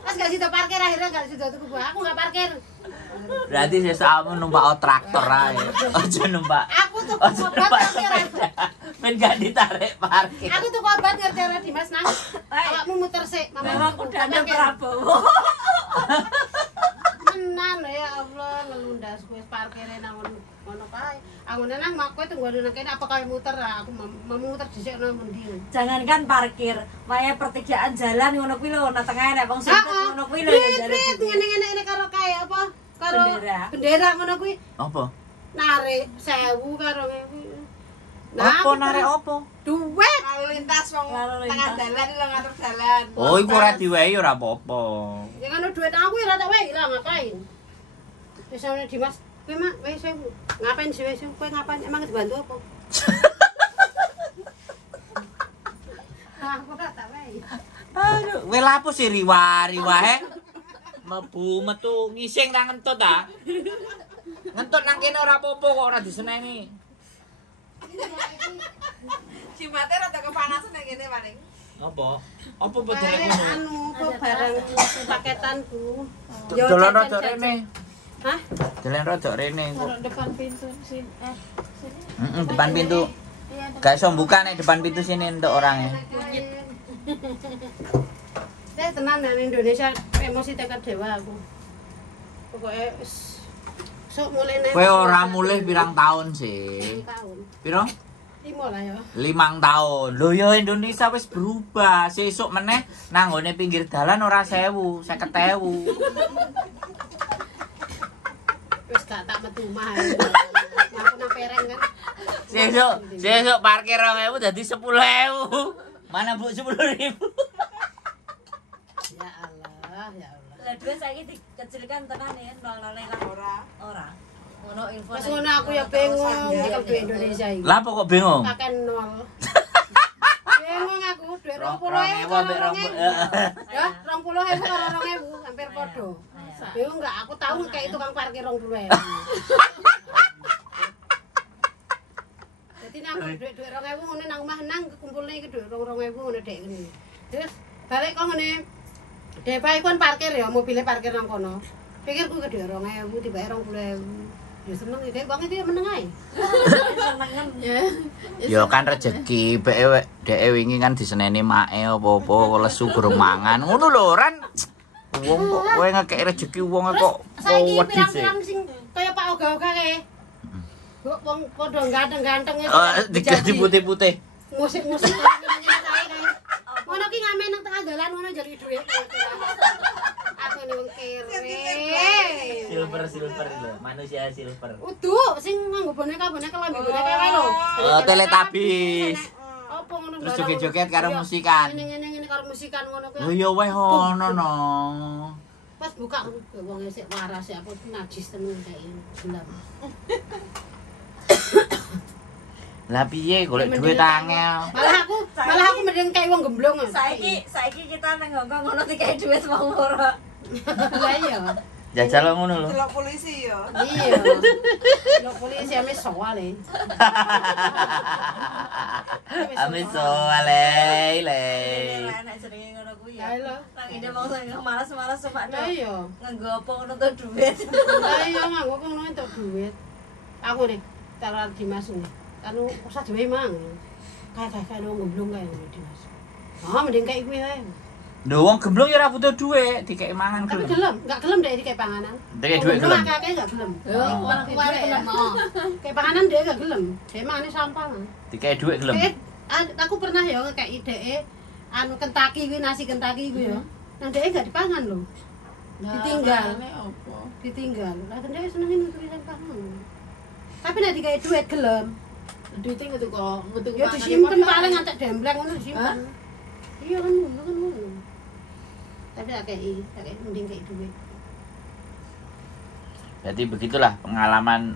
Pas gak sido parkir akhirnya gak sido tuku buah. Aku gak parkir. Berarti sesamu numpak traktor ae. Aja numpak. Aku tuku Aja obat numpak parkir. sepeda. Men gak ditarik parkir. Aku tuku obat ngerti ora Dimas nang. Awakmu muter sik, Memang mamaku kudanya Prabowo. Tenan ya Allah ngelundas wis parkire nang ngono kae. Aku nang mak kowe tunggu nang kene apa kae muter aku muter dhisik nang endi. Jangankan parkir, waya pertigaan jalan ngono kuwi lho, nang tengah nek wong sempit ngono kuwi lho ya jare. Ngene-ngene karo kae apa? Karo Bendera. bendera ngono kuwi. Apa? Narik 1000 karo ngene. Apa narik apa? Duit. Lalu lintas wong Lalu tengah lintas. dalan lho ngatur dalan. Oh, iku ora diwehi ora apa-apa. Ya kan duit aku ya ora tak wehi lah ngapain. Wis ana Dimas, kowe mak wis ngapain sih wis kowe ngapain emang dibantu apa? Aku ora tak wehi. Aduh, kowe lapo sih riwa-riwahe? Mebu metu ngising ra ngentut ta? Ngentut nang kene ora apa-apa kok ora diseneni. Cimate rada kepanasan nang kene paling. Apa? Apa bodelek Kae ngono? anu kok barang paketanku. Dolan rodok rene. Hah? Dolan rodok rene kok. Taruh depan pintu sini. Sini. Depan pintu. Gak iso buka nek depan pintu sini untuk orangnya. Saya tenan nang Indonesia emosi tekan dewa aku. Pokoknya sok mulai nek. Kowe ora mulih pirang tahun sih? Tahun. Piro? 5 lah ya. 5 tahun. Lho ya Indonesia wis berubah. Sesuk meneh nang nggone pinggir dalan ora 1000, 50.000. Wis gak tak metu omah. Aku nang pereng kan. Sesuk parkir 2000 dadi 10.000. Mana Bu 10.000? Ya Allah, ya Allah. Lah dhewe saiki dikecilkan tenan ya, nol-nol lah Ora. ora. Ngono info. Pas ngono aku ya bingung ya ke Indonesia iki. Lah kok bingung? Pakai nol. Bingung aku duit 20.000 20.000 karo ambek 20.000. Ya, 20.000 karo 2.000 hampir padha. Iya. Bingung enggak aku tahu kayak tukang parkir 20.000. Jadi nang duit 2.000 ngene nang omah nang kumpulne iki duit 2.000 ngene dek ngene. Terus balik kok ngene. Depai kon parkir ya, mobilnya parkir nang kono. Pikirku ke duit 2.000 tiba 20.000. Ya seneng iki wong iki meneng ae. Senengen. Ya kan rezeki dhek wingi kan diseneni make apa-apa lesu gurung mangan. Ngono lho Ran. Wong kok kowe ngekeki rezeki wong kok Saiki wedi sih. pirang-pirang sing kaya Pak Oga-oga kae. Kok wong padha ganteng-ganteng Diganti putih-putih. musik-musik kae kae. Ngono ki ngamen nang tengah dalan ngono jali dhuwit. Aku ini wong kere. Silver lho, manusia silver. Udu sing nganggo boneka-boneka lambi boneka kae lho. Oh, Teletubbies. Apa ngono Terus joget-joget karo musikan. Ngene-ngene karo musikan ngono Lho kuwi. ya weh ono no. Pas buka wong sik waras ya apa najis temen kae gelam. Lah piye golek duit angel. Malah aku mending kayak wong gemblong. Saiki kita nang Hongkong ngono dikai dhuwit wong loro. Lah iya. Jajal ngono lho. Delok polisi ya. Iya. Lo polisi ame soal Ame soale le. Ora enak jenenge ngono kuwi ya. Ya lho. Nang ide wong sing malas-malas cuma Lah iya. nganggo apa ngono to dhuwit. Lah iya nganggo kok ngono entuk duit. Aku nih taruh Dimas nih. Kan usah dhewe mang. Kayak wong gemblong kae ngono Dimas. Ah mending kayak kuwi ae. Lho wong gemblong ya ora butuh duit, dikek mangan Tapi gelem. enggak gelem deh kayak panganan. Dikek duit gelem. Kakek enggak gelem. Yo, Aku arek gelem. Kayak panganan dia enggak gelem. Dia mangane sampah. Dikek duit gelem. Aku pernah ya kayak ide anu Kentucky kuwi nasi Kentucky kuwi ya. Nang dhek enggak dipangan lho. Ditinggal. Ditinggal. Lah dhek senenge nuturin pangan. Tapi nek dikai duit gelem. Duitnya gitu kok, betul Ya disimpen paling ngantek dembleng ngono disimpen. Iya kan ngono. Tapi akeh mending kayak duit. Jadi begitulah pengalaman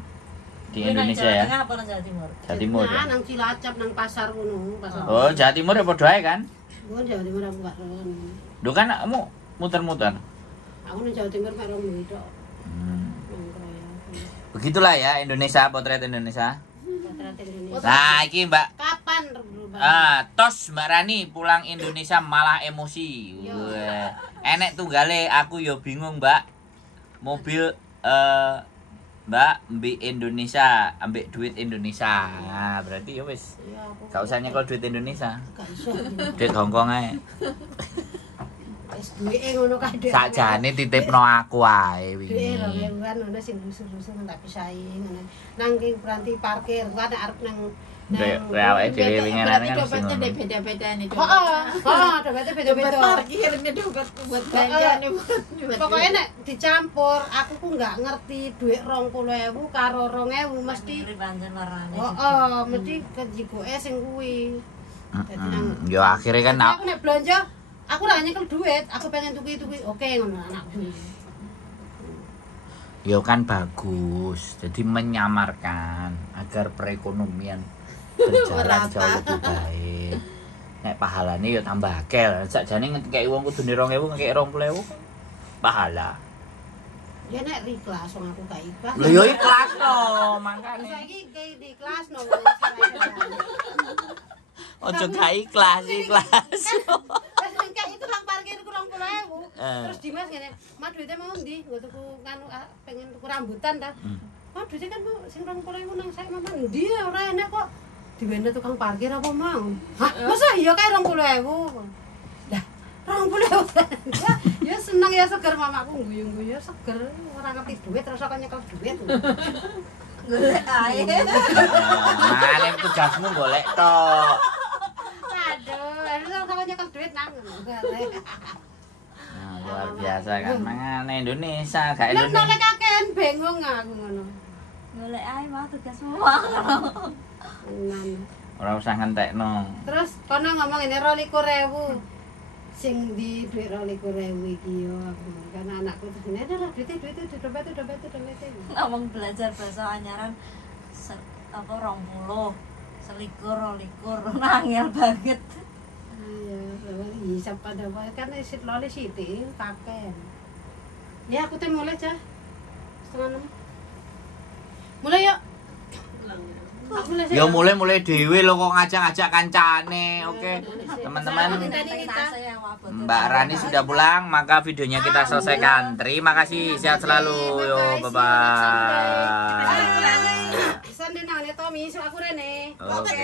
di Indonesia ya. Tengah apa nang Jawa Timur? Jawa Timur. Nah, nang Cilacap nang pasar ngono, pasar. Oh, Jawa Timur ya padha ae kan? Gua Jawa Timur aku gak rono. Lho kan kamu muter-muter. Aku nang Jawa Timur mek rong duit tok. Hmm. Nang Kroya. Begitulah ya Indonesia, potret Indonesia. Potret Indonesia. Nah, iki Mbak. Kapan Tos Mbak Rani pulang Indonesia malah emosi. Wah. Enek tunggale aku yo bingung, Mbak. Mobil Mbak ambek Indonesia, ambek duit Indonesia. Nah, berarti ya wis. Ya aku. Gak usah nyekel duit Indonesia. Gak iso. Duit Hongkong ae. Wis duwike ngono kae. Sakjane titipno aku ae Duwike wingi. lho kan ngono sing rusuk-rusuk tak pisahi ngono. Nang ki berhenti parkir ku ada arep nang Dek awake dhewe wingi kan Berarti mesti dompetnya ngono. beda-beda nih. Heeh, dompetnya Dompet beda-beda. parkir ini dompet buat belanja nih buat. Pokoknya nek dicampur, aku ku nggak ngerti duit 20.000 karo 2.000 mesti. Mesti pancen warnane. Heeh, mesti kejigoke sing kuwi. Yo akhirnya kan Aku nek belanja, aku ora nyekel duit, aku pengen tuku-tuku. Oke ngono anakku. yo kan bagus. Jadi menyamarkan agar perekonomian berjalan jauh lebih baik. Nek pahalane yo tambah akeh. Sakjane ngekeki wong kudune 2.000 ngekeki 20.000 pahala. Ya nek ikhlas wong aku gak ikhlas. Lho yo ikhlas to, makane. Saiki kayak di kelas no. Ojo gak ikhlas, ikhlas. Kayak itu lang parkir ku 20.000. Terus Dimas ngene, "Mak duitnya mau ndi? Nggo tuku nganu pengen tuku rambutan ta." "Mak duitnya kan mau sing 20.000 nang sak Mama ndi ya ora enak kok." Diwene tukang parkir apa mau? Hah, masa iya kae 20.000? Lah, 20.000. Ya seneng ya seger mamaku guyu-guyu seger, ora ngerti duit terus kok nyekel duit. Golek ae. Mane tugasmu golek tok. Aduh, harus kok nyekel duit nang. Nah, luar biasa kan mangane Indonesia, gak Lah Indonesia. nek kakean bengong aku ngono. Golek ae mah tugasmu wae. Tenan. Ora usah ngentekno. Terus kono ngomong ini 22.000. Sing di duit 22.000 iki yo aku kan anakku terus ngene ada duit dompet. Ngomong belajar bahasa anyaran apa 20, selikur, 22, nangel banget. Iya, bisa pada kan isit loli siti pakai. Ya aku teh mulai cah. 5:30. Mulai yuk. Aku mulai. Ya mulai dhewe lho kok ngajak-ngajak kancane. Oke. Teman-teman, Mbak Rani sudah pulang, maka videonya kita selesaikan. Terima kasih, sehat selalu. Yo, bye-bye. Sandi nang Tommy, aku Rene. Oke.